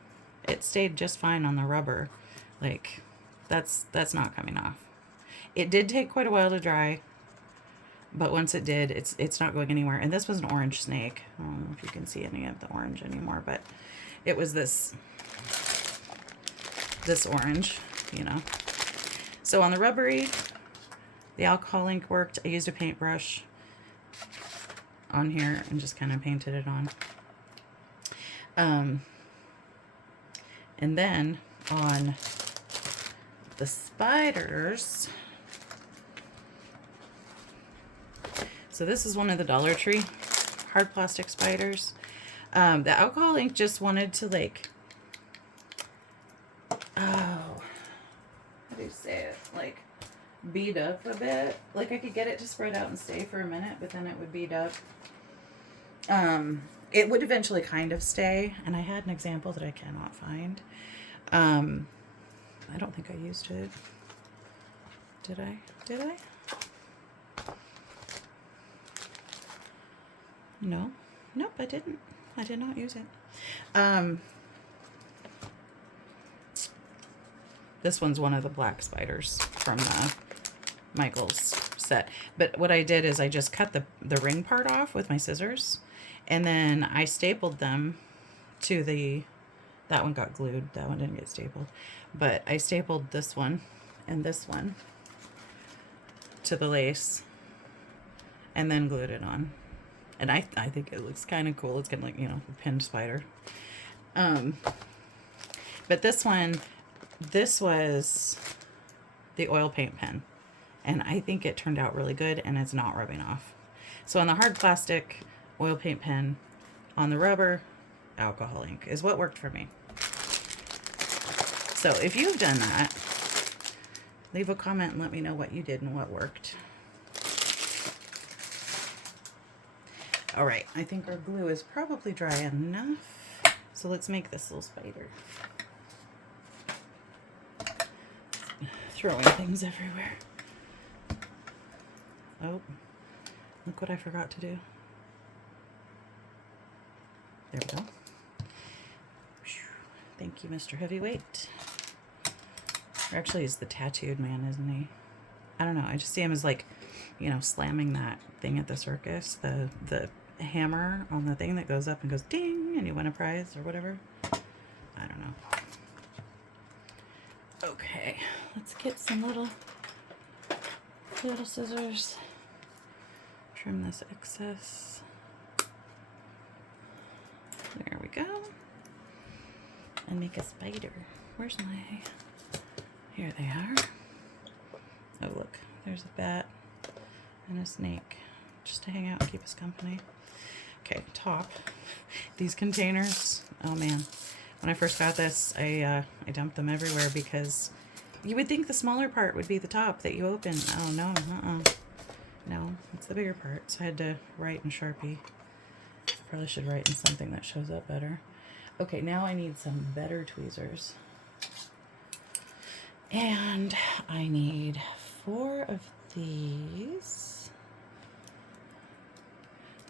It stayed just fine on the rubber. Like, that's not coming off. It did take quite a while to dry, but once it did, it's not going anywhere. And this was an orange snake. I don't know if you can see any of the orange anymore, but it was this orange, you know. So on the rubbery, the alcohol ink worked. I used a paintbrush on here and just kind of painted it on. And then on the spiders, so this is one of the Dollar Tree hard plastic spiders. The alcohol ink just wanted to, like, how do you say it? Like, bead up a bit. Like, I could get it to spread out and stay for a minute, but then it would bead up. It would eventually kind of stay, and I had an example that I cannot find. I don't think I used it. Did I? Did I? No. Nope, I didn't. I did not use it. This one's one of the black spiders from the Michael's set. But what I did is I just cut the ring part off with my scissors, and then I stapled them to the... That one got glued. That one didn't get stapled. But I stapled this one and this one to the lace and then glued it on. And I think it looks kind of cool. It's kind of like, you know, a pinned spider. But this one, this was the oil paint pen. And I think it turned out really good, and it's not rubbing off. So on the hard plastic, oil paint pen. On the rubber, alcohol ink is what worked for me. So if you've done that, leave a comment and let me know what you did and what worked. All right, I think our glue is probably dry enough. So let's make this little spider. Throwing things everywhere. Oh, look what I forgot to do. There we go. Thank you, Mr. Heavyweight. Or actually, he's the tattooed man, isn't he? I don't know. I just see him as, like, you know, slamming that thing at the circus. The hammer on the thing that goes up and goes ding, and you win a prize or whatever. I don't know. Okay, let's get some little scissors. Trim this excess. There we go. And make a spider. Where's my... Here they are. Oh, look. There's a bat and a snake. Just to hang out and keep us company. Okay, top. These containers. Oh, man. When I first got this, I dumped them everywhere because you would think the smaller part would be the top that you open. Oh, no. No, it's the bigger part. So I had to write in Sharpie. Probably should write in something that shows up better. Okay, now I need some better tweezers. And I need 4 of these.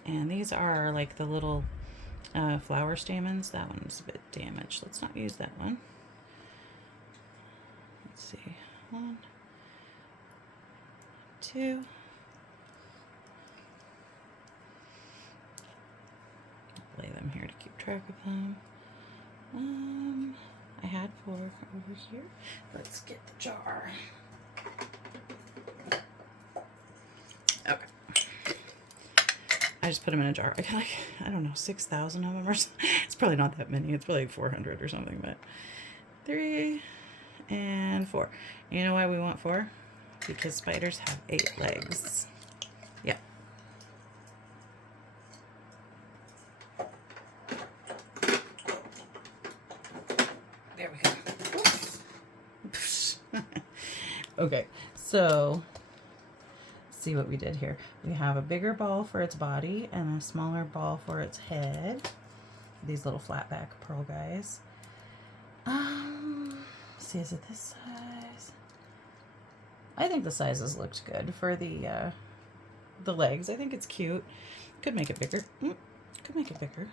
And these are like the little flower stamens. That one's a bit damaged. Let's not use that one. Let's see. 1, 2. Lay them here to keep track of them. I had 4 over here. Let's get the jar. Okay. I just put them in a jar. I got, like, I don't know, 6,000 of them or something. It's probably not that many. It's probably like 400 or something, but 3 and 4. You know why we want 4? Because spiders have 8 legs. Yeah, Okay, so see what we did here. We have a bigger ball for its body and a smaller ball for its head. These little flat back pearl guys. See, is it this size? I think the sizes looked good for the legs. I think it's cute. Could make it bigger. Could make it bigger.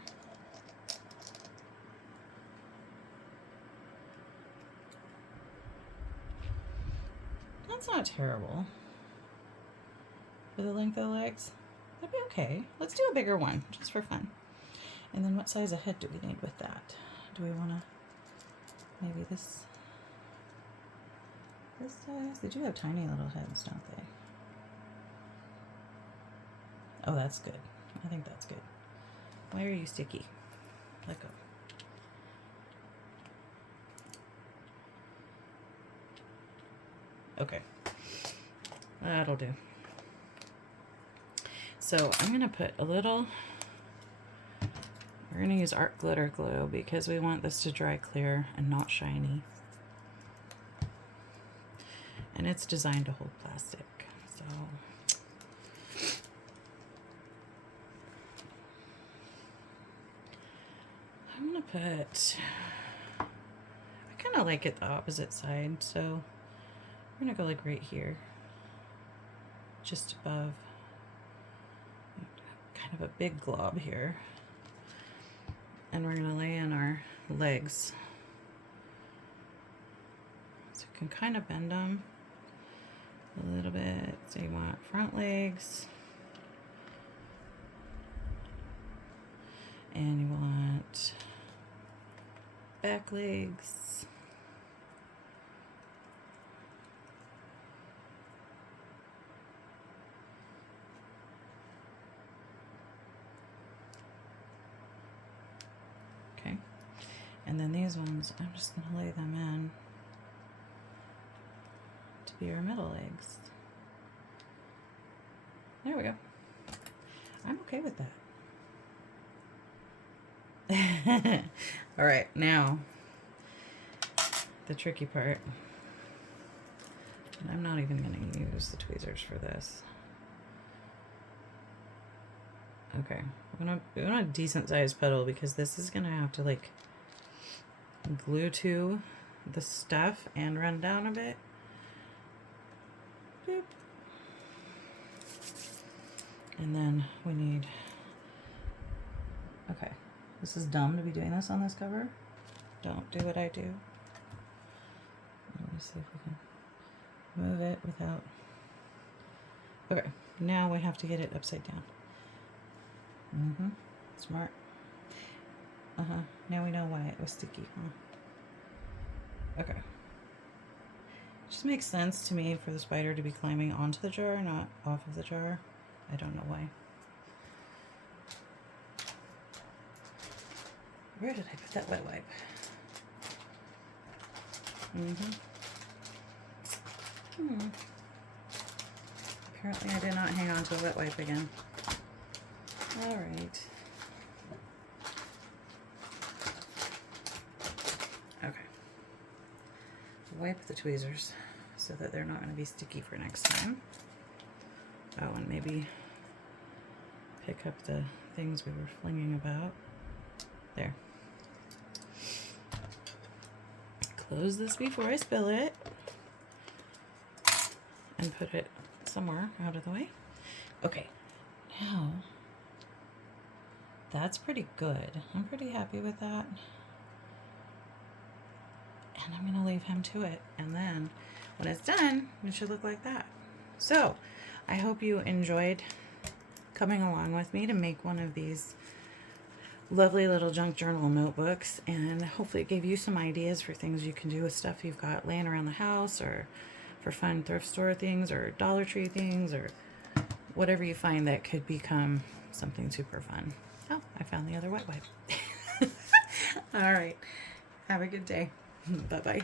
That's not terrible. For the length of the legs, that'd be okay. Let's do a bigger one, just for fun. And then what size of head do we need with that? Do we want to, maybe this size? They do have tiny little heads, don't they? Oh, that's good. I think that's good. Why are you sticky? Let go. Okay, that'll do. So I'm gonna put a little, we're gonna use art glitter glue because we want this to dry clear and not shiny. And it's designed to hold plastic, so. I'm gonna put, I kinda like it the opposite side, so I'm gonna go like right here, just above, kind of a big glob here. And we're gonna lay in our legs. So you can kind of bend them a little bit. So you want front legs. And you want back legs. Okay. And then these ones, I'm just going to lay them in to be our middle legs. There we go. I'm okay with that. All right, now the tricky part. And I'm not even going to use the tweezers for this. Okay, we want a decent sized petal because this is going to have to like glue to the stuff and run down a bit. Boop. And then we need, okay, this is dumb to be doing this on this cover. Don't do what I do. Let me see if we can move it without, okay, now we have to get it upside down. Smart. Now we know why it was sticky, huh? Okay. Just makes sense to me for the spider to be climbing onto the jar, not off of the jar. I don't know why. Where did I put that wet wipe? Apparently I did not hang on to a wet wipe again. All right. Okay. Wipe the tweezers so that they're not going to be sticky for next time. Oh, and maybe pick up the things we were flinging about. There. Close this before I spill it. And put it somewhere out of the way. Okay. Now, that's pretty good. I'm pretty happy with that. And I'm going to leave him to it. And then when it's done, it should look like that. So, I hope you enjoyed coming along with me to make one of these lovely little junk journal notebooks, and hopefully it gave you some ideas for things you can do with stuff you've got laying around the house, or for fun thrift store things, or Dollar Tree things, or whatever you find that could become something super fun. Oh, I found the other wet wipe. All right. Have a good day. Bye-bye.